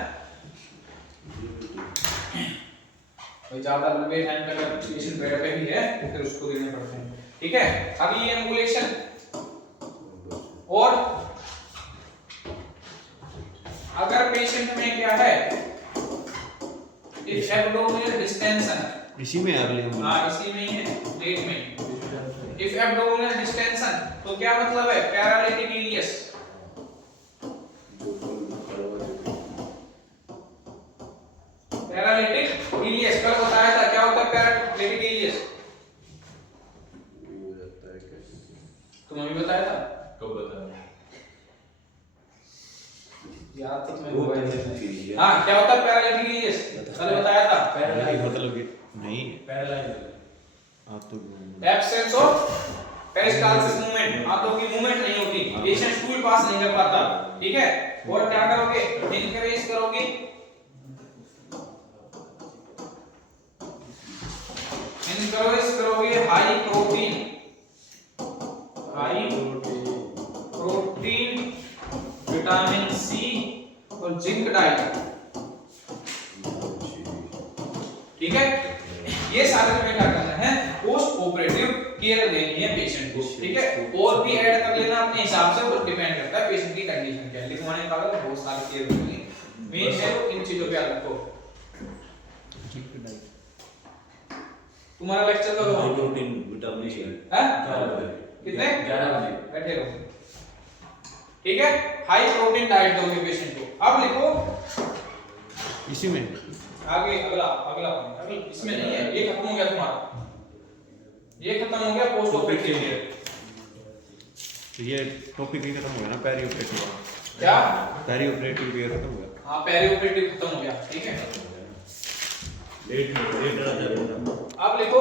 भाई ज्यादा लंबे टाइम तक अगर पेशेंट बेड पे ही है तो फिर उसको देने पड़ते हैं, ठीक है। अब ये एम्बुलेशन और अगर पेशेंट में क्या है इफ एब्डोमिनल डिस्टेंशन, इसी में अर्ली एम्बुलेशन, हां इसी में ही है लेट में। इफ एब्डोमिनल डिस्टेंशन तो क्या मतलब है? Paralytic iliacus. पैरालिटिक इलियस कल बताया था, क्या होता है पैरालिटिक इलियस? तुम्हें भी बताया था? कब बताया? याद तो तुम्हें हुआ है। हां, क्या होता है पैरालिटिक इलियस? कल बताया था। पैरालाइज मतलब कि नहीं पैरालाइज आप तो एब्सेंस ऑफ पेरिस्टाल्सिस मूवमेंट, हाथों की मूवमेंट नहीं होती, पेशेंट स्टूल पास नहीं कर पाता, ठीक है। और क्या करोगे? इनकरेज करोगे हाई प्रोटीन विटामिन सी और जिंक डाइट, ठीक है। ये सारे तुम्हें क्या करना है? पोस्ट ऑपरेटिव केयर देनी है पेशेंट को, ठीक है। और भी ऐड कर लेना अपने हिसाब से, वो डिपेंड करता है पेशेंट की कंडीशन क्या है। लिखवाने का तो बहुत सारे केयर होंगे, मेन है इन चीजों पे याद रखो। तुम्हारा लेक्चर कब होगा? प्रोटीन विटामिन सी हैं? कितने? 11 बजे बैठे रहो, ठीक है। हाई प्रोटीन डाइट दोगे पेशेंट को। अब लिखो इसी में आगे अगला पॉइंट, अभी इसमें नहीं है, ये खत्म हो गया तुम्हारा, ये खत्म हो गया पोस्ट ऑपरेटिव केयर। तो ये टॉपिक ही खत्म हो गया ना, पेरी ऑपरेटिव क्या? पेरी ऑपरेटिव केयर खत्म हो गया। हाँ, पेरी ऑपरेटिव खत्म हो गया, ठीक है। लेट आ जाएगा। अब लिखो